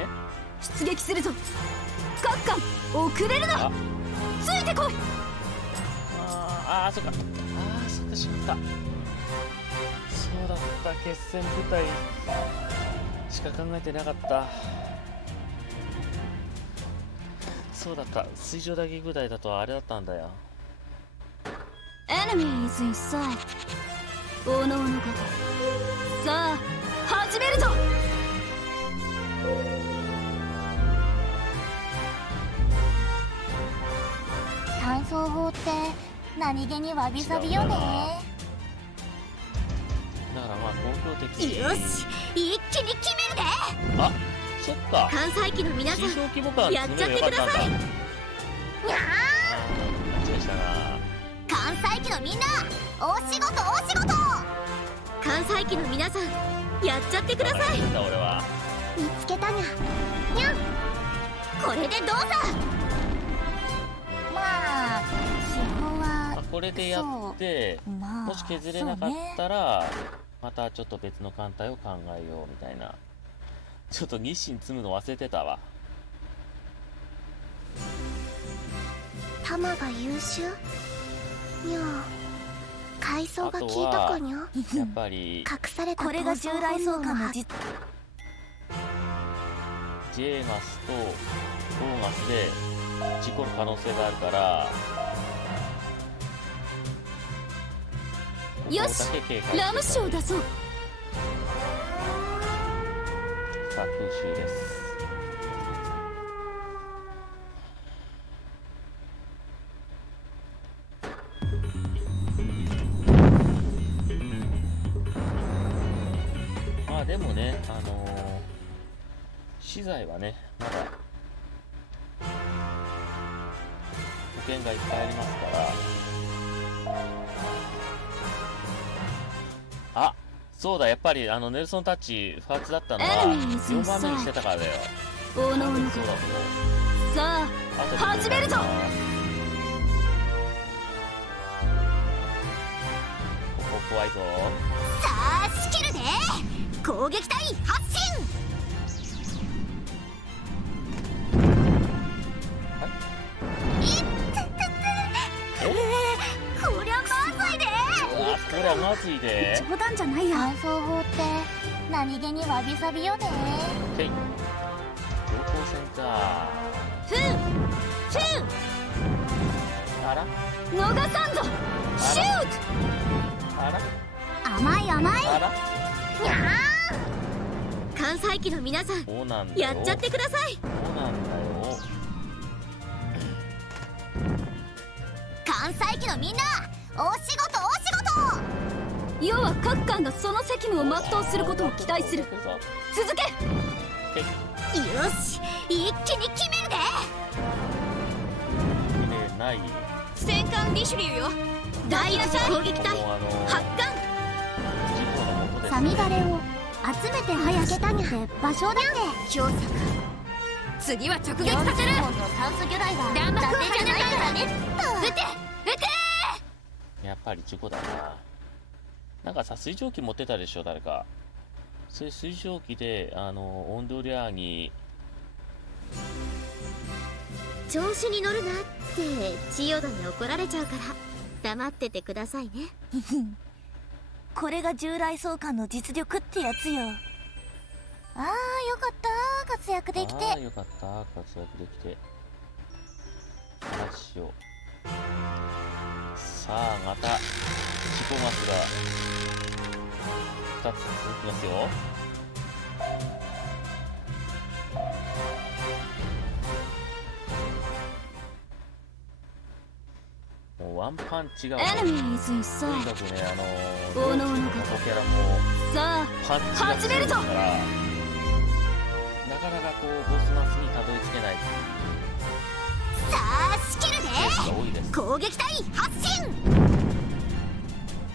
出撃するぞ。各艦遅れるな。ついてこい。そっか。そっか、しまった。そうだった、決戦部隊しか考えてなかった。そうだった、水上打撃部隊だとあれだったんだよ。Enemy is in sight。おのおの方、さあ始めるぞ。単装法って何気にわびさびよね。だからまあ公共的敵。よし一気に決めるで。あ、そっか。関西機の皆さん小規模感やっちゃってください。にゃ間違いしたな。関西機のみんなお仕事お仕事。関西機の皆さんやっちゃってください。だ俺は見つけたにゃにゃん。これでどうだ。まあ基本はこれでやってまあもし削れなかったらまたちょっと別の艦隊を考えようみたいな。ちょっと日清積むの忘れてたわ。弾が優秀にゃ階層が効いたかにゃ。やっぱり隠されたこれが従来相関の実。 J マスとボーマスで事故る可能性があるからよしここだけ警戒ラム酒を出そう。さあ空襲です。まあでもね資材はねまだ保険がいっぱいありますから。あ、そうだ、やっぱりネルソンタッチ不発だったのは4番目にしてたからだよ。おのおのそうだと思う。さあ始めるぞ。ここ怖いぞ。さあ仕切るで。攻撃隊発進。こりゃまずいで。これはまずいで。冗談じゃないや。乾燥法って何気にわびさびよね。へい。情報センター。ふんふんあら逃さんぞ。シュート。あら甘い甘い。あら。にゃー。関西機の皆さんそうなんだよ。やっちゃってください。そうなんだよ。関西機のみんなお仕事お仕事。要は各艦がその責務を全うすることを期待する。続け。よし一気に決めるで。切れない。戦艦リシュリューよ。第一攻撃隊もう発艦。事故のもとですね。サミダレを集めて早けたにて場所だね。強作次は直撃させる。本の酸素魚雷は弾幕を張りなさいからね。撃て撃て。やっぱり事故だな。なんかさ、水蒸気持ってたでしょ、誰か。そういう水蒸気で、温度量に。調子に乗るなって千代田に怒られちゃうから黙っててくださいね。これが従来相関の実力ってやつよ。ああよかった活躍できて。ああよかった活躍できて。話を。さあまた事故マスが2つ続きますよ。もうワンパンチがとに Enemy is か inside。くねおのおののキャラもさあパンチが強いからなかなかこうボスマスにたどり着けないさあ仕切るケースが多いでで。す。攻撃隊発進。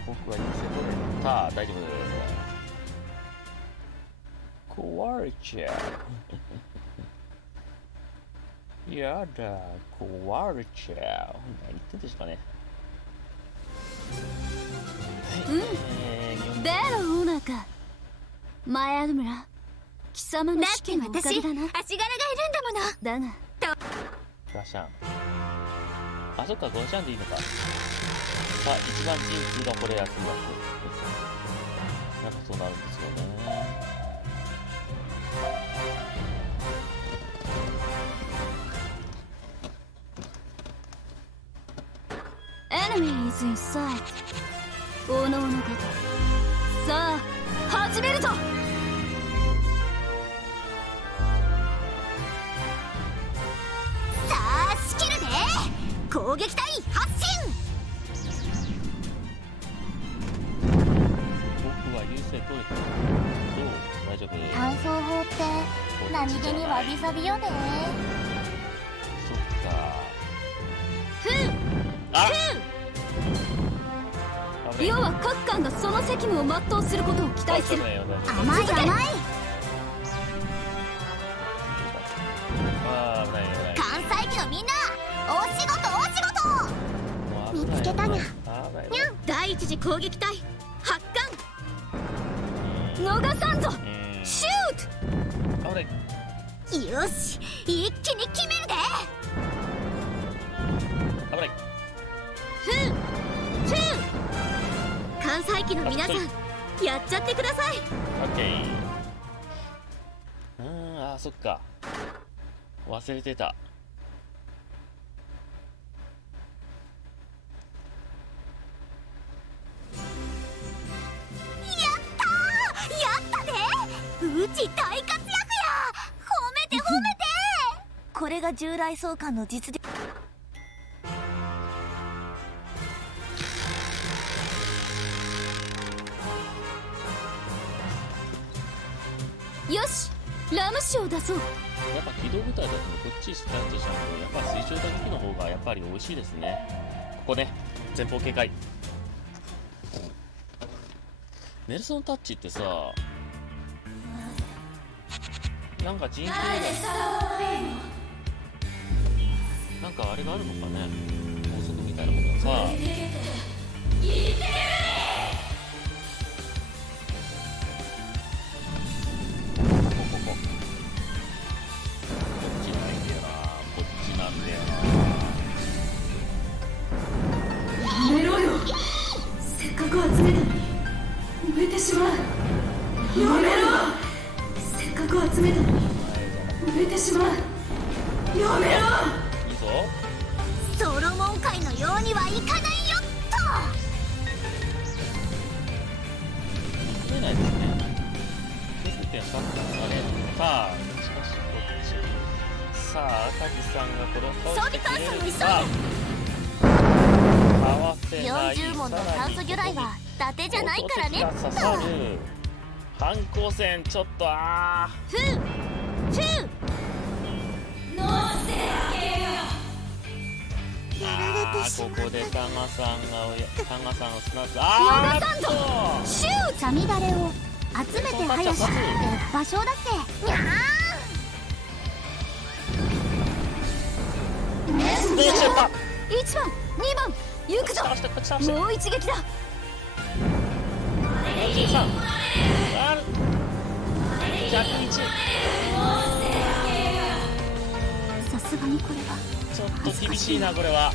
僕は優勢取れた。大丈夫。壊れちゃう。やだ、壊れちゃう。何言ってんですかね。ベロオーナーか。マヤドムラ、貴様の試験のおかげだな。足柄がいるんだもの。だがガシャン。あ、そっか、ガシャンでいいのか。さあ、一番陣痛がこれ安いわけ。なんかそうなるんですよね。Enemy is inside。おのおの方。さあ始めるぞ。さあ仕切るで。攻撃隊発進。僕は優勢でこれどう大丈夫？乾燥法って何気にわびさびよね。そっか。ふうあ危ない要は各艦がその責務を全うすることを期待する。危ないよ大丈夫甘い甘い。あー危ない危ない関西機のみんな、お仕事お仕事。もう危ない見つけたにゃ。危ないにゃん。第一次攻撃隊発艦。逃さんぞ。シュート。危ないよし、一気に決めるで。危ないふうふう関西機の皆さん、やっちゃってください。オッケー。あーそっか忘れてた。やったね。うち大活躍や。褒めて褒めて。これが従来総監の実力。よし、ラム酒を出そう。やっぱ機動部隊だとこっちスタートしたのとやっぱ水上打撃の方がやっぱり美味しいですね。ここね前方警戒。ネルソンタッチってさなんか人気なんかあれがあるのかね、法則みたいなものがさこっちなんだよな、こっちなんだよな。やめろよ。せっかく集めたのに埋めてしまう。やめろ。せっかく集めたのに埋めてしまう。やめろ。いいぞ。ソロモン会のようにはいかないよっ見えないですね。9.3あれさあしかしこっちさあ赤木さんがこれを倒してくれるか。合わせと。ない。40問の酸素魚雷は伊達じゃないからねっ刺さる反抗戦ちょっとふうふう乗せてあげよここでタガさんをスナップ逃さんぞ。シューサミダレを集めて早しって場所だってにゃどうしようか。1番2番行くぞ。倒してこっち倒してもう一撃だ。43ある101。さすがにこれはちょっと厳しいなこれは。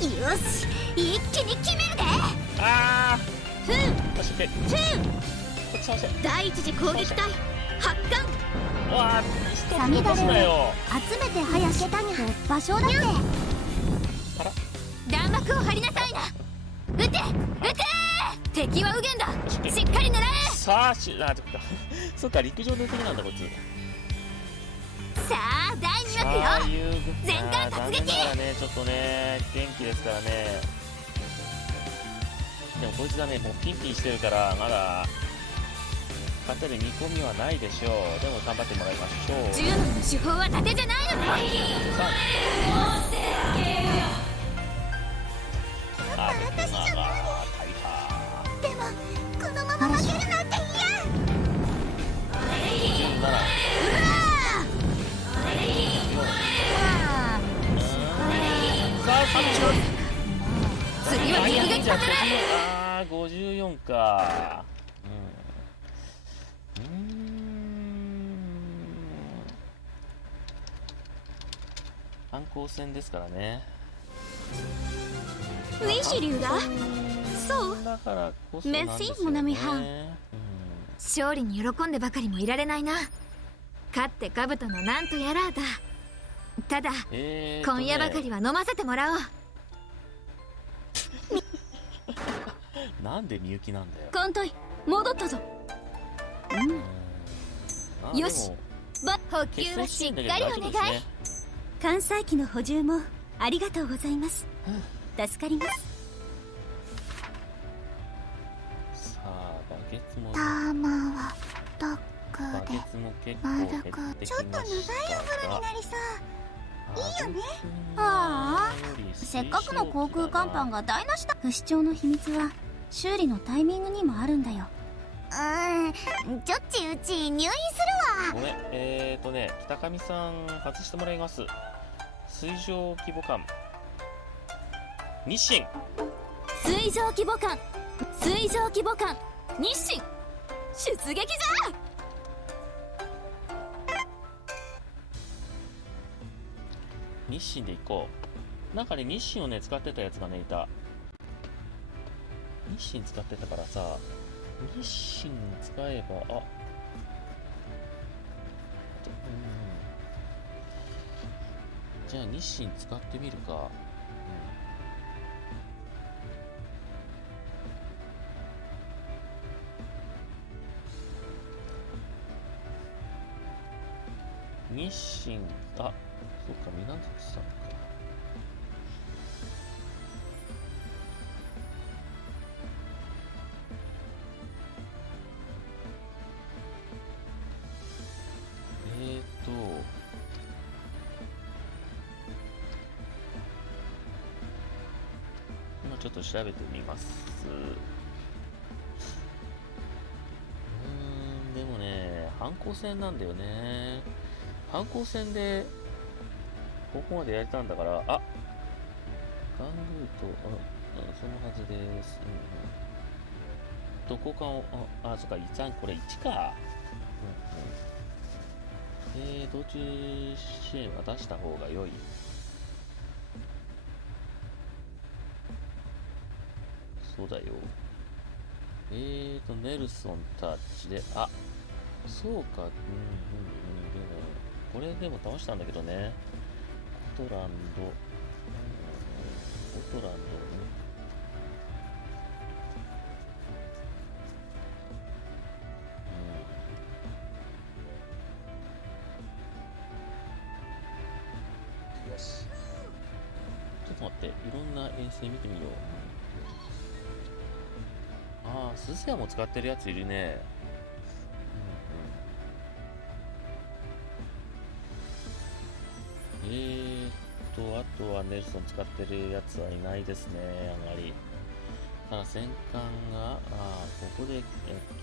よし、一気に決めるで。あふうーよし OK ふうこっち倒して。第一次攻撃隊発艦。うわー一つサミダ残すなよ。レを集めて早しって場所だってあら弾幕を張りなさいな。撃て撃て。敵は右舷だ。しっかり狙え。さあそっか陸上の敵なんだこいつ。さあ第2さあ幕よ。遊軍全艦突撃残念ながらねちょっとね元気ですからね。でもこいつがねもうピンピンしてるからまだ勝てる見込みはないでしょう。でも頑張ってもらいましょう。銃の手法は盾じゃないのか。あ僕が大破。でもこのまま負けるなんて嫌。17さあ30。次は銃撃させる。あー54か。反抗戦ですからね。ウィシリュウがそうだからこそなんですよね。メッシモナミハンうん勝利に喜んでばかりもいられないな。勝って兜のなんとやらだ。ただ、今夜ばかりは飲ませてもらおう。なんでみゆきなんだよ。艦隊戻ったぞ。あよしでも補給はしっかりお願い。決戦してんだけど大丈夫ですね。艦載機の補充もありがとうございます。助かります。さあバケツツも玉はどバこでケツも結構減ってきましたが、ちょっと長いお風呂になりそう。いいよね。あせっかくの航空甲板が台無しだ。不死鳥の秘密は修理のタイミングにもあるんだよ。ちょっちうち入院するわ。ごめん、北上さん外してもらいます。水上規模感日清。水上規模艦水上規模艦日清出撃じゃ。日清で行こう。なんかね、日清をね使ってたやつがねいた。日清使ってたからさ、日清使えば、じゃあ日清使ってみるか。日清、そうか、水無月さんか。今ちょっと調べてみます。でもね、反抗戦なんだよね。反抗戦でここまでやれたんだから、ガンルート、そのはずです。交換を、そっか、一旦これ1か。道中支援は出した方が良い。そうだよ。ネルソンたちで、そうか、でも、これでも倒したんだけどね。コトランド、コトランドね。よし。ちょっと待って、いろんな遠征見てみよう。スズヤも使ってるやついるね。あとはネルソン使ってるやつはいないですね、あんまり。ただ戦艦が、ここで、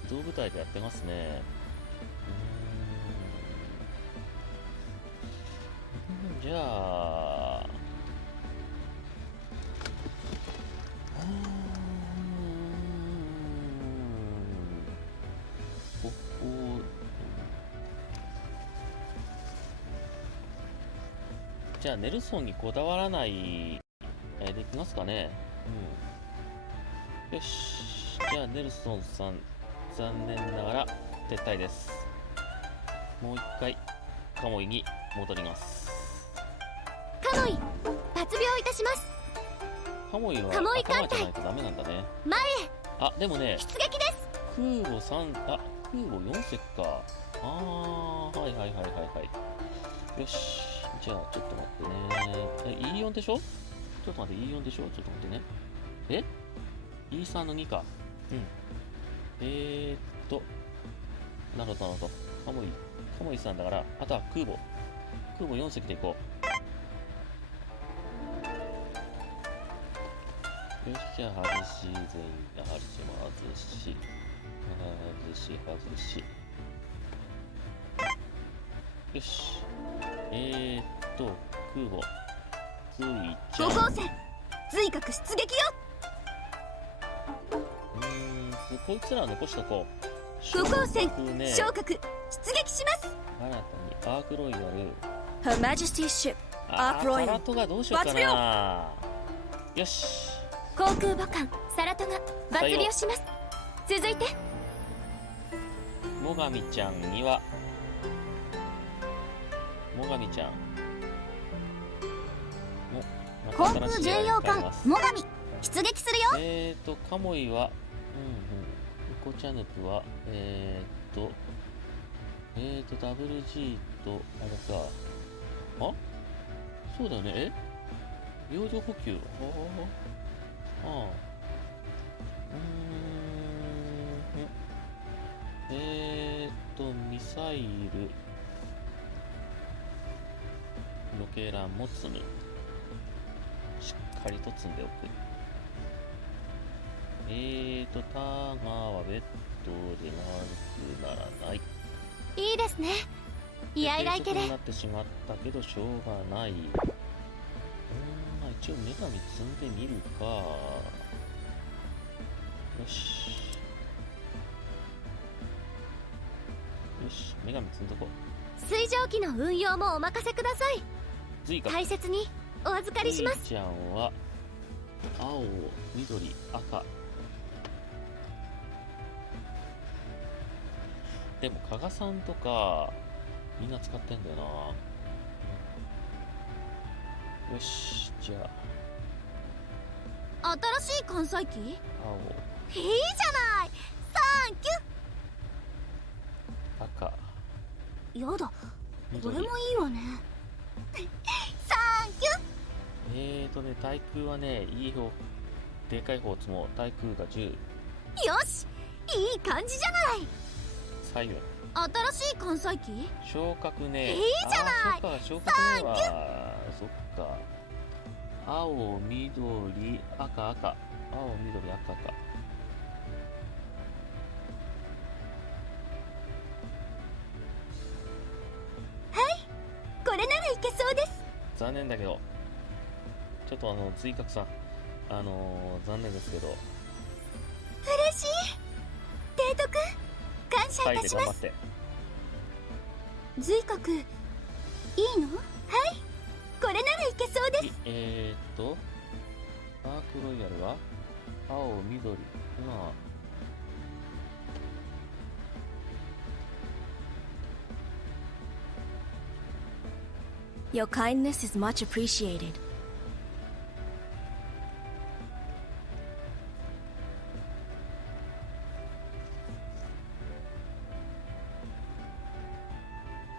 機動部隊でやってますね。じゃあ、ここ、じゃあネルソンにこだわらない、できますかね。よし。じゃあネルソンさん、残念ながら撤退です。もう一回、カモイに戻ります。カモイ発表いたします。カモイはカモイ頭じゃないとダメなんだね。前へでもね、出撃です。空母3、空母4隻か。はい。よし。じゃあ、ちょっと待ってね。E4 でしょ？ちょっと待って、E4 でしょ？ちょっと待ってね。E3 の2か。なるほど。カモイさんだから、あとは空母4隻で行こう。よし、じゃあ、外し。よし。空母。五光線随閣出撃よ。こいつら残しとこう。五光線ね、昇格出撃します。新たにアークロイヤル。 Her Majesty's ship, サ Ark Royal. ラトがどうしようかな。よし。航空母艦サラトが抜離します。続いて最上ちゃんには最上ちゃん航空巡洋艦最上出撃するよ。カモイはウコチャヌプはWG とあれか。そうだよね。洋上補給。ミサイル、ロケランも積む。しっかりと積んでおく。タガはベッドで悪くならない。いいですね。居合がいける低速になってしまったけどしょうがない。まあ一応女神積んでみるか。よし。よし、女神積んどこう。水蒸気の運用もお任せください。ズイカ。大切にお預かりします。ズイちゃんは青、緑、赤。でも加賀さんとかみんな使ってんだよな。よし、じゃあ新しい関西機？いいじ青、ゃない。サンキ赤、ュやだ、こ緑。れもいいわね。サンキ対空はね、いい方、でかい方積もう。対空が10。ュよし、いい感じじゃない。左右。新しい関西機？昇格ね。いいじゃない。そっか、昇格ねは。そっか。青、緑、赤、赤。青、緑、赤、赤。これならいけそうです。残念だけど。ちょっと追格さん。残念ですけど。嬉しい。デートくん、感謝はいい、たします。で頑張って。随角いいの？はい、これならいけそうです。アークロイヤルは青、緑。まあ、Your kindness is much appreciated.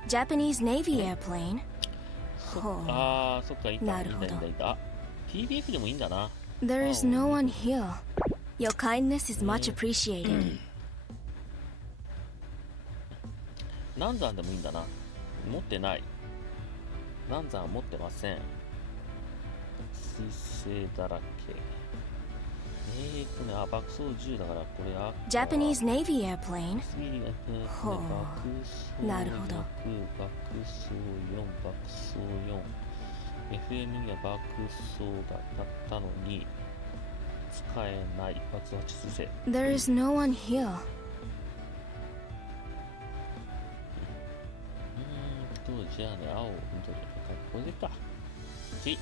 Japanese Navy airplane. ほう。そっか、いた。なるほど。いた。あ、TBF でもいいんだな。There is no one here. Your kindness is much appreciated. 南山でもいいんだな。持ってない。南山は持ってません。水星だらけ。爆走10だから、これ赤。Japanese Navy airplane. ほう。爆走なるほど。爆走4、爆走4。FM には爆走があったのに、使えない。爆発数勢。There is no one here. じゃあね、青、緑、赤、これでか。1。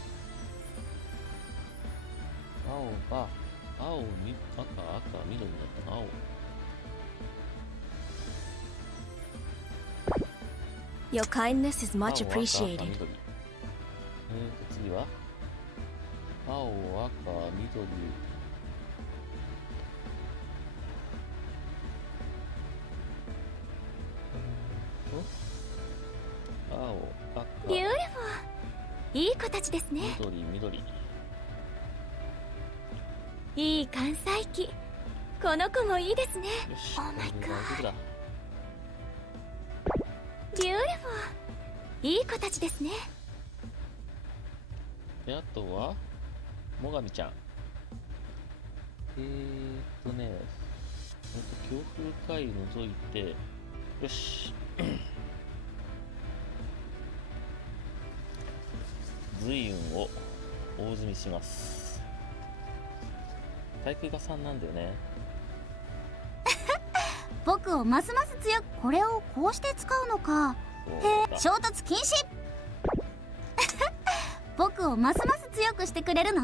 青が、青、赤、緑だったな、青。Your kindness is 青、 much 赤、 appreciated. 緑。次は青、赤、緑。青、赤、ビューティフォー。いい子たちですね。緑、緑。いい関西機。この子もいいですね。よし、 Oh my これで大丈夫だ。ビューティフォー。いい子たちですね。で、あとは、もがみちゃん。強風回除いて、よし。随運を大積みします。対空が3なんだよね。僕をますます強く、これをこうして使うのか。そうだ。衝突禁止。僕をますます強くしてくれるの？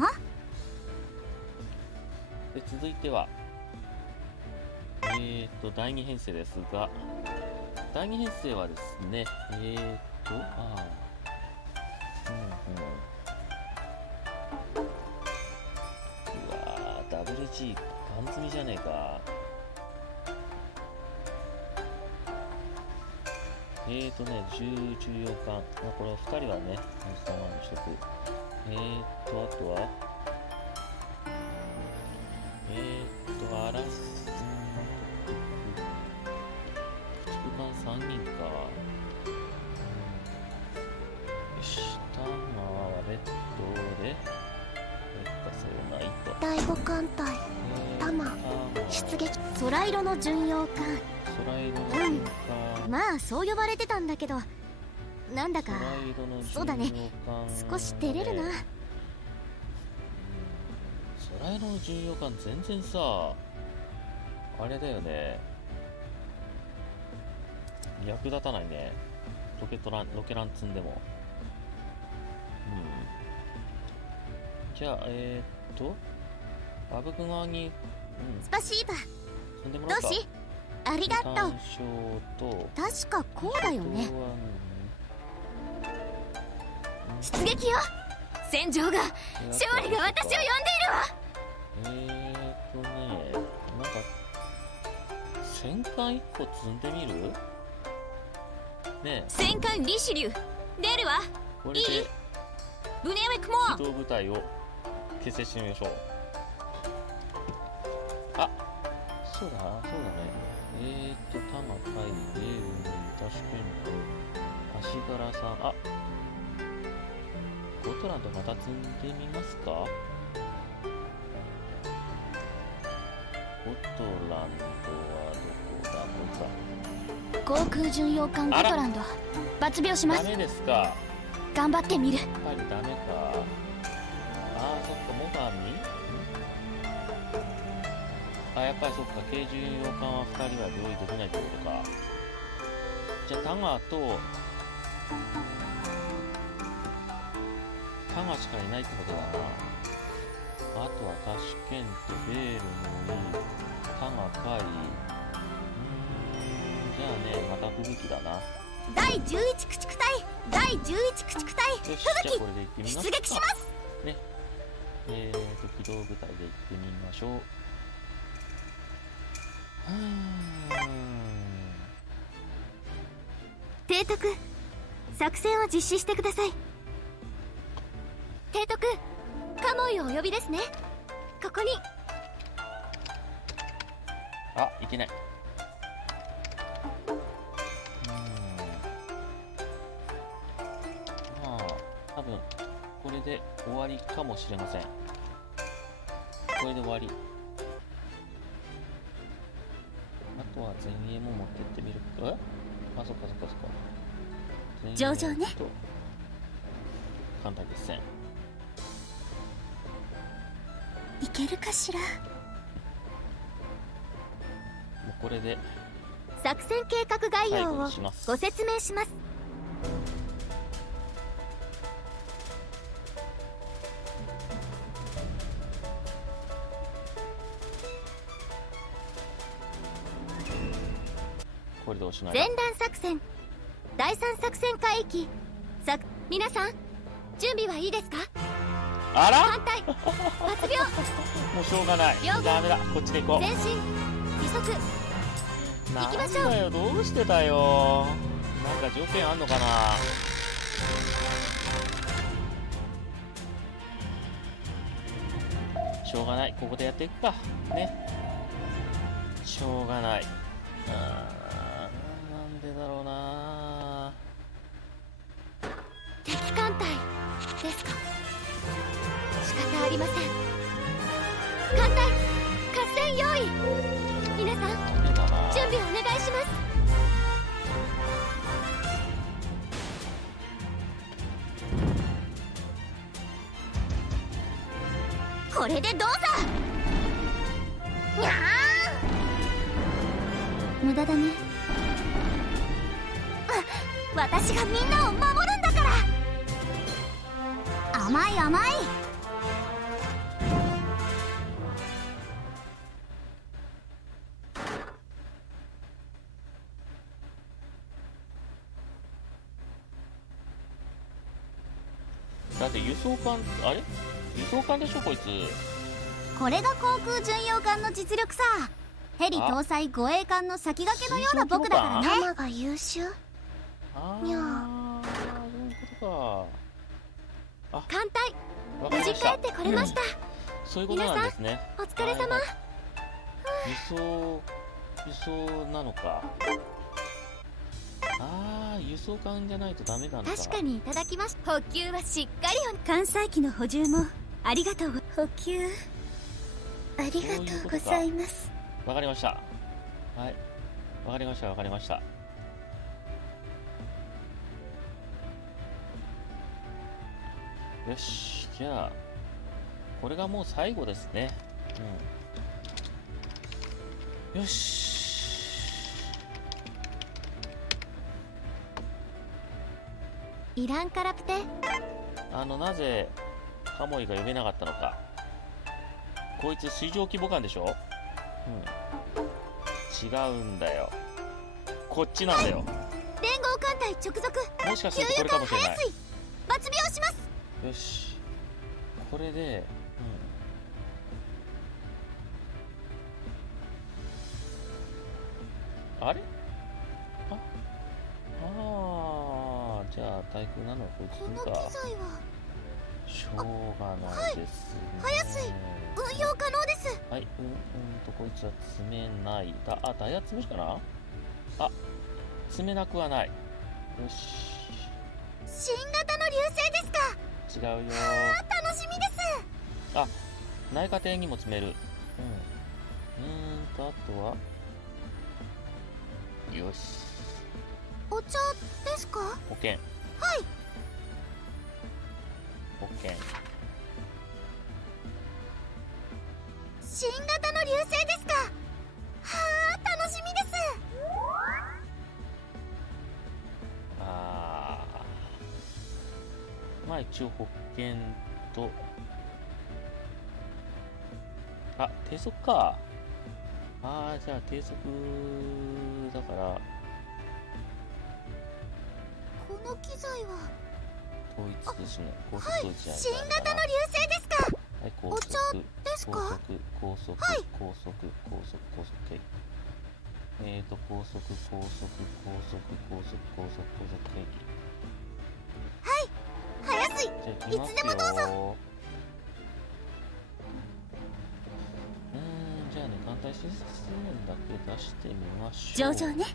で、続いては、第2編成ですが、第2編成はですね、うわー、WG、ガン積みじゃねえか。10、14巻。まあ、これは2人はね、3万にしとく。あとは、アラス、3人か。よし、タマはベッドで劣化させないと。第5艦隊タマ出撃。空色の巡洋艦。空色の巡洋艦。まあそう呼ばれてたんだけど、なんだか空色の巡洋艦、そうだね、少し照れるな。空色の巡洋艦全然さ、あれだよね、役立たないね。ロケラン積んでも。じゃあアブク側に、スパシーバ。積んでもらおうか。どうしありがとう。単勝と確かこうだよね。出撃よ。戦場が、勝利が私を呼んでいるわ。なんか戦艦1個積んでみるねえ。戦艦リシュリュー出るわ。これでいいブネウェクモア。機動部隊を結成してみましょう。あ、そうだね。タマカイでタシケント、足柄さん、あ、ゴトランドまた積んでみますか。ゴトランドはどこだ。こいつだ。航空巡洋艦ゴトランド抜病します。ダメですか。頑張ってみる。やっぱりダメか。そっか、モガミ？やっぱりそっか、軽巡洋艦は2人は用意できないってことか。じゃあ、タガしかいないってことだな。あとはタシケント、ベールのイ、タガ、カイ。じゃあね、また吹雪だな。第11駆逐隊第11駆逐隊よし、じゃあこれで行ってみますか。出撃しますね。機動部隊で行ってみましょう。提督、作戦を実施してください。提督、カモイをお呼びですね。ここに。あ、いけない。まあ、多分これで終わりかもしれません。これで終わり。あとは前衛も持ってってみるか。あ、そっか。上々ね。艦隊決戦。いけるかしら。もうこれで作戦計画概要をご説明します。これでおしまい。前段作戦第3作戦海域。皆さん準備はいいですか。あら艦隊発病。もうしょうがない。ダメだ、こっちで行こう。前進利息。行きましょう。なんだよ、どうしてだよ。なんか条件あんのかな。しょうがない、ここでやっていくかね。しょうがない。なんでだろうな。敵艦隊ですか。仕方ありません。艦隊合戦用意。皆さん準備お願いします。これでどうぞ。にゃー。無駄だね。私がみんなを守るんだから。甘い甘い。だって輸送艦、あれ輸送艦でしょこいつ。これが航空巡洋艦の実力さ。ヘリ搭載護衛艦の先駆けのような僕だからね。弾が優秀。そういうことか。艦隊わか無事りました帰ってこれました。そういうことなんですね。お疲れ様。輸送なのか。ああ、輸送艦じゃないとダメなのか。確かにいただきまし補給はしっかり関西機の補充もありがとうご補給ありがとうございます。わかりました。はい。わかりました、わかりました。よし、じゃあ、これがもう最後ですね。うん。よし。いらんからプテ。なぜ、カモイが読めなかったのか。こいつ水上規模艦でしょ。違うんだよ。こっちなんだよ。連合艦隊直属。もしかするとこれかもしれない。給油艦早水末尾します。よし。これで、あれじゃあ、対空なのはこいつこのか。機材はしょうがないですね。早水運用可能です。はい、こいつは積めないだ。あ、ダイヤ積めるかな。あ、積めなくはない。よし。新型の流星ですか。違うよ。楽しみです。あ、内科艇にも積める。あとは。よし。お茶ですか。保険。はい。保険。新型の流星ですか。はあ、楽しみです。まあ一応保険と、あ、低速か。じゃあ低速だから、この機材は統一ですね。高速統一じゃない新型の流星ですか。はい、高お茶速、ですか。高速、高速、はい高速、高速、高速、はい。高速、高速、高速、高速、高速、高速、はい。早水じゃあ行きますよ。いつでもどうぞ。じゃあね、艦隊システムだけ出してみましょう。上々ね。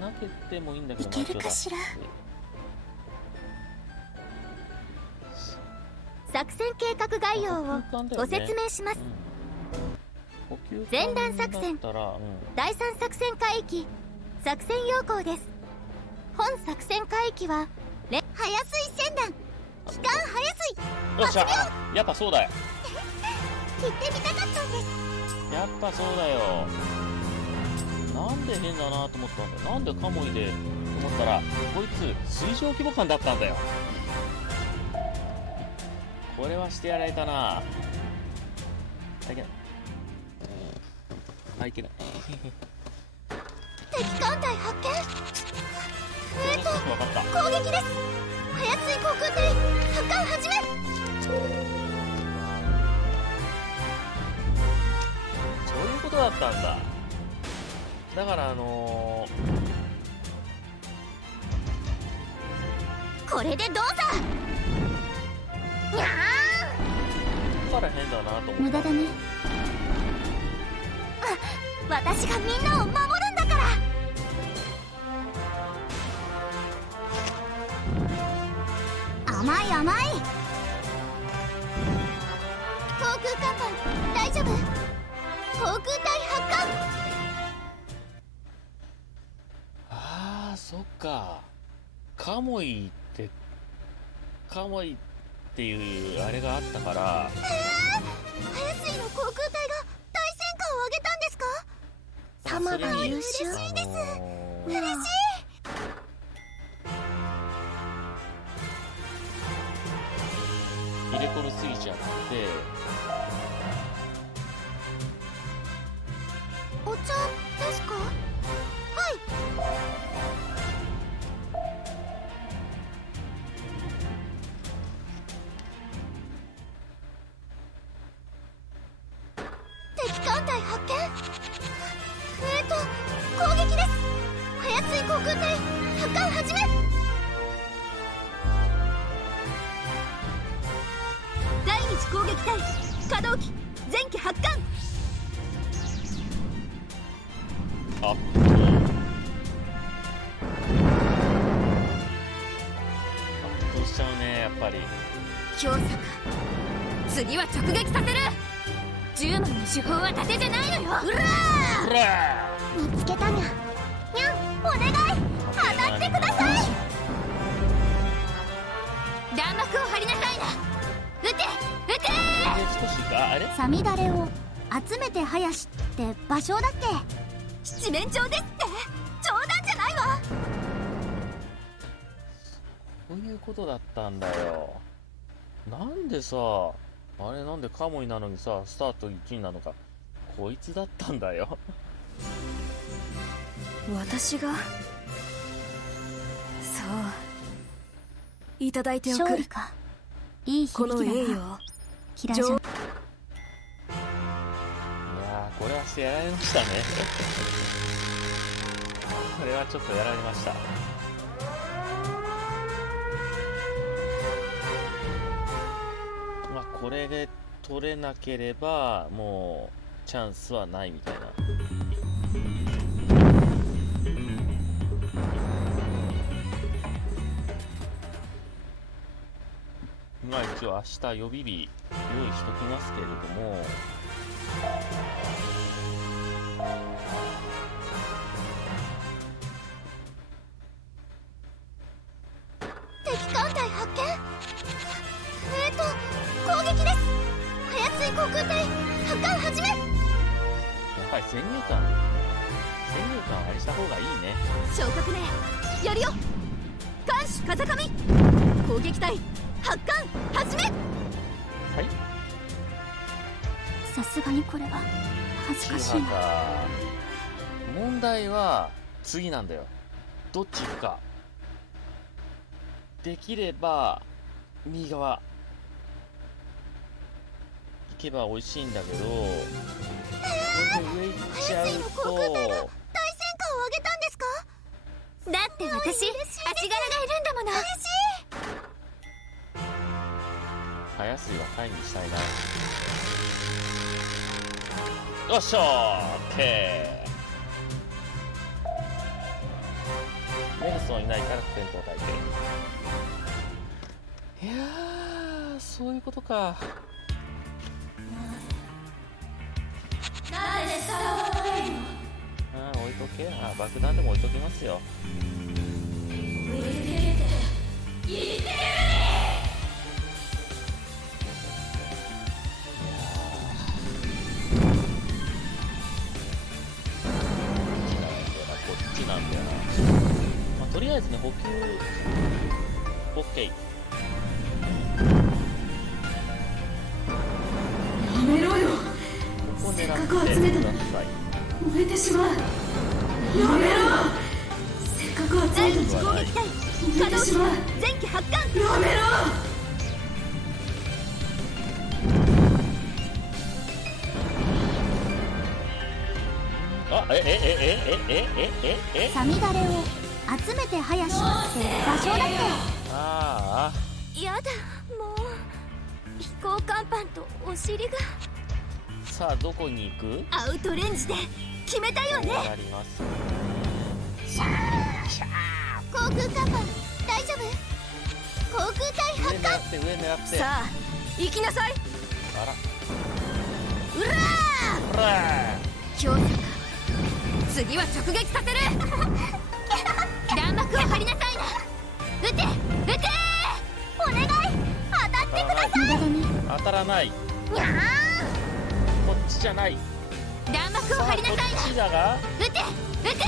投げてもいいんだけど、いけるかしら。作戦計画概要をご説明します。前段作戦、第3作戦海域、作戦要項です。本作戦海域は早水船団機関早水。よっしゃ、やっぱそうだよ。行ってみたかったんです。やっぱそうだよ。なんで変だなと思ったんだよ。なんでカモイでと思ったら、こいつ水上規模艦だったんだよ。これはしてやられたな。いけない。いけない。敵艦隊発見。分かった。攻撃です。早水航空隊発艦始め。そういうことだったんだ。だからこれでどうぞ。にゃだから変だなと思った。無駄だね。私がみんなを守るんだから甘い甘い。航空艦隊大丈夫。航空隊発艦。そっか。カモイっていうあれがあったから。早水の航空隊が大戦果を上げたんですか。様が優秀です。嬉しい。入れ込みすぎちゃって。お茶ですか。はい。敵艦隊発見。攻撃です。早水航空隊発艦始め。第2次攻撃隊稼働機前期発艦。あっどうしちゃうね、やっぱり。強さか。次は直撃させる。10枚の手法は盾じゃないのよ。うらほら見つけたにゃ。にゃん、お願い、当たってください。弾幕を張りなさいな。撃て撃て。少しか、あれサミダレを集めて林って場所だっけ？七面鳥ですって。冗談じゃないわ。そういうことだったんだよ。なんでさ、あれなんでカモイなのにさ、スタート1位なのか。こいつだったんだよ。私が、そういただいておく。勝利か。いい響このきだ栄誉な。を。嫌いじゃん。いやー、これはしてやられましたね。これはちょっとやられました。まあ、これで取れなければ、もう、チャンスはないみたいな。まあ一応明日予備日用意しときますけれども、敵艦隊発見。攻撃です。早水航空隊発艦始め。やっぱり先入観あれした方がいいね。昇格ね。やるよ。艦首風上。攻撃隊発艦始め。はい。さすがにこれは恥ずかしいな。か。問題は次なんだよ。どっち行くか。できれば右側行けば美味しいんだけど、これで上行っちゃうと。大戦果をあげたんですか？だって私足柄がいるんだもの。嬉しい。早水は回にしたいな。よっしゃー、オッケー。メルソンいないから戦闘体系。いやー、そういうことか。置いとけ。爆弾でも置いときますよ。こっちなんだよな。まあ、とりあえずね、補給 OK。やめろよ。ここ狙ってせっかく集めたください。燃えてしまう。やめろ。せっかく集めた攻撃隊稼働します。前期発艦。やめろ。あ、サミダレを集めて林って場所だっああ、やだ、もう飛行甲板とお尻が。さあどこに行く？アウトレンジで決めたいわね。わかります。け？航空甲板大丈夫？航空隊上発艦。狙って上狙って。さあ行きなさい。あら。うらほらー。強さか。次は直撃させる。弾幕を張りなさいな。撃て撃て。お願い、当たってください。無駄だね。当たらない。にゃこっちじゃない。弾幕を張りなさいこっちだが。な。撃て撃て。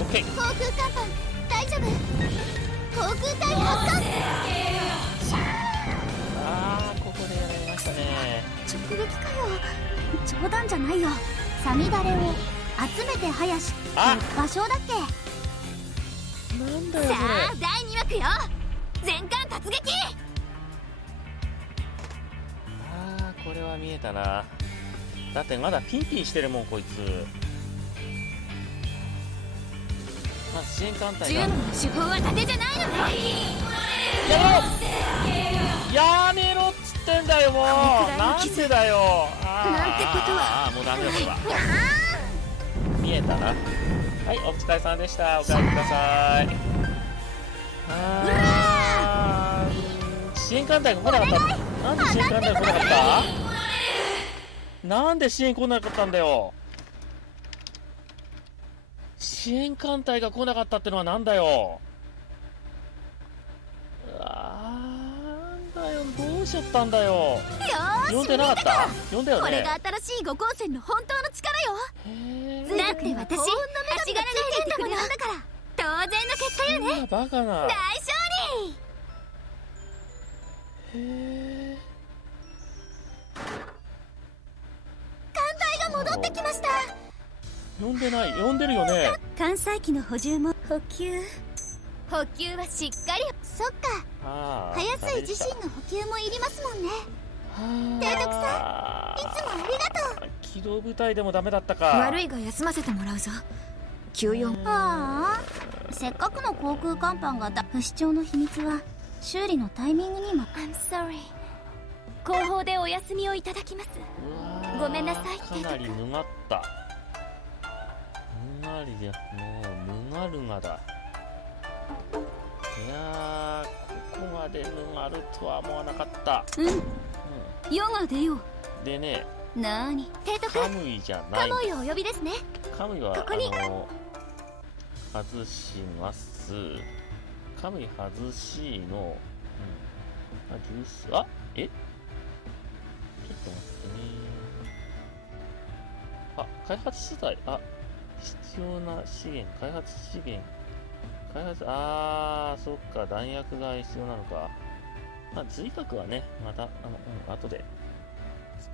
オッケー。ー。航空甲板大丈夫？航空隊発艦。ここでやられましたね。直撃かよ。冗談じゃないよ。サミダレを集めて林って場所だっけ？なんだよさあ第2幕よ。全艦突撃。これは見えたな。だってまだピンピンしてるもんこいつ。まあ支援艦隊が10の手法は盾じゃないのね。やめろっつってんだよもう。なんでだよ。なんてことは。もうダメだこれは。見えたな。はい、お疲れさんでした。お帰りください。支援艦隊が来なかった。なんで支援艦隊が来なかった？なんで支援来なかったんだよ。支援艦隊が来なかったってのはなんだよ。なんだよ、どうしちゃったんだよ。よーし、呼んでなかった？呼んだよね。これが新しい五光線の本当の力よ。だって私、足柄がついてくれるんだから当然の結果よね。そんなバカな。大勝利。艦隊が戻ってきました。呼んでない。呼んでるよね。艦載機の補充も補給はしっかり。そっか、早水自身の補給もいりますもんね。提督さん、いつもありがとう。機動部隊でもダメだったか。悪いが休ませてもらうぞ。休養。せっかくの航空甲板が不死鳥の秘密は修理のタイミングにも。 I'm sorry。 後方でお休みをいただきます。ごめんなさい。かなりぬがった。ぬがりで、もうぬがるがだ。いやー、ここまでぬがるとは思わなかった。世が出よう。でね、なーに、提督、カムイじゃない。カムイをお呼びですね。カムイはここに外します。カムイ外しの、ちょっと待ってね。開発資材、必要な資源、開発資源、そっか、弾薬が必要なのか。髄核はね、また、後で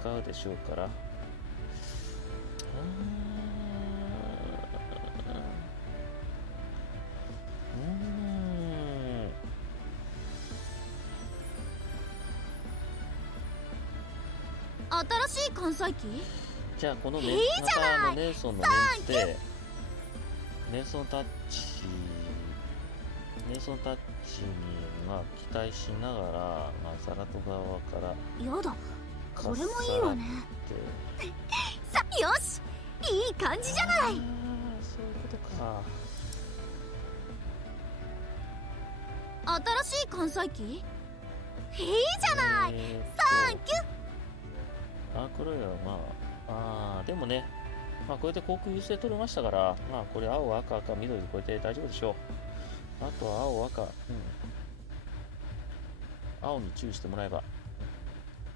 使うでしょうから。新しい艦載機？じゃあこのいいじゃない。ネルソンのメンツでネルソンタッチに期待しながら、サラト側からやだ、これもいいわね。さ、よし、いい感じじゃない。そういうことか。新しい艦載機？いいじゃない。サンキュー。これはでもね、こうやって航空優勢取れましたから、これ青、赤、緑でこうやって大丈夫でしょう。あとは青、赤、青に注意してもらえば。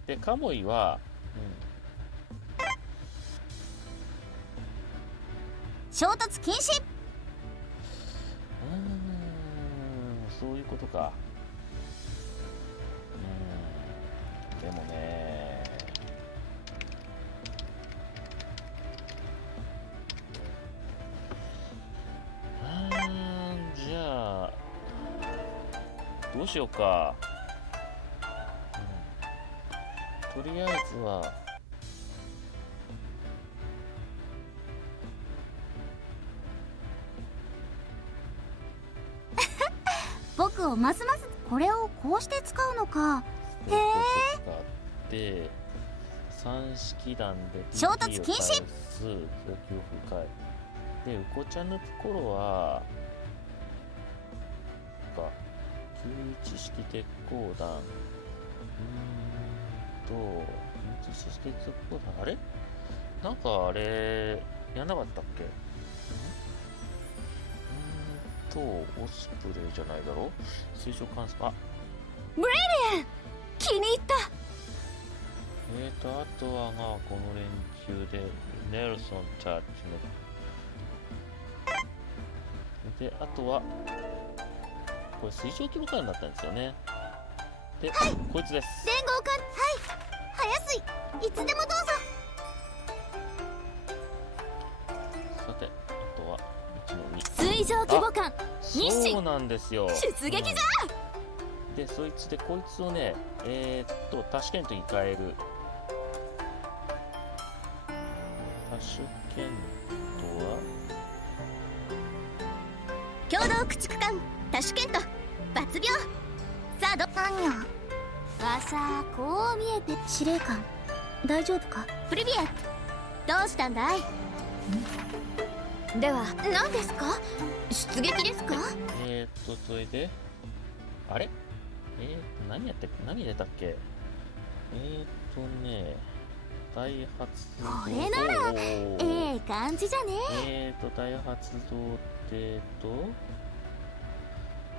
で、カモイは、衝突禁止。そういうことか。でもね、じゃあどうしようか。とりあえずは僕をますますこれをこうして使うのか。へえ。使って3式弾で衝突禁止。供給不快で、ウコちゃんのところは91式鉄鋼弾91式鉄鋼弾、あれなんかあれやんなかったっけ。オスプレイじゃないだろ。水上観測、ブレリアン、気に入った。あとはこの連中でネルソンタッチので、あとはこれ水上規模艦だったんですよね。で、こいつです。連合艦、早水、いつでもどうぞ。さて、あとは1の2。水上規模艦日清、そうなんですよ、出撃じゃ。で、そいつでこいつをね、タシケントに変える。タシケントは共同駆逐艦タシュケント抜病。さあ、何やわさ、こう見えて司令官大丈夫か。プリビアン、どうしたんだい。では何ですか？出撃ですか？それで、あれ何出たっけ？ダイハツ動。これなら感じじゃね。ダイハツ動って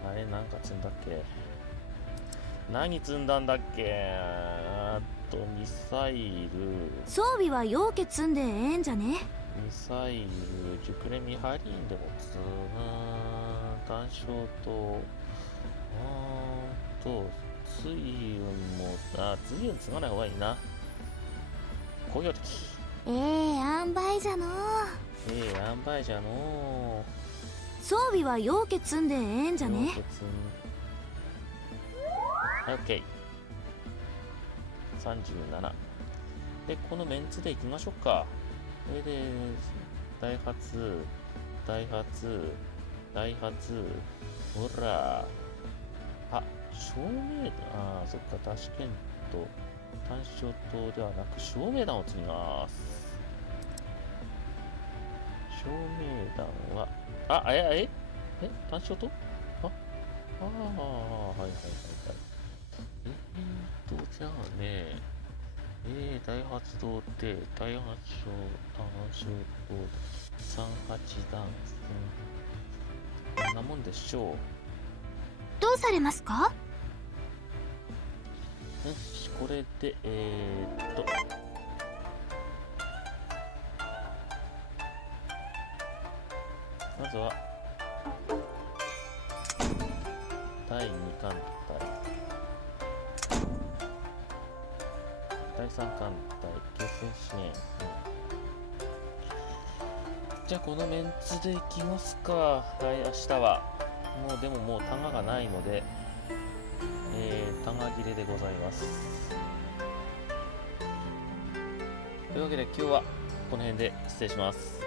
あれなんか積んだっけ？何積んだんだっけ？ミサイル。装備はようけ積んでええんじゃね。ミサイル、熟練見張りんでも積む。単焦水運も、水運積まない方がいいな。工業的。塩梅じゃの。塩梅じゃの。装備はようけ積んでええんじゃね。はい、OK。37。で、このメンツでいきましょうか。これで、ダイハツ、ほら。照明弾、そっか、タシケント、単焦灯ではなく、照明弾を積みます。照明弾は、単焦灯？はい。じゃあね、ダイハツ動ってダイハツ単焦灯38段、こんなもんでしょう。どうされますか？よし、これでまずは第2艦隊、第3艦隊、決戦支援、じゃあこのメンツでいきますか。明日はでももう弾がないので、弾切れでございます。というわけで今日はこの辺で失礼します。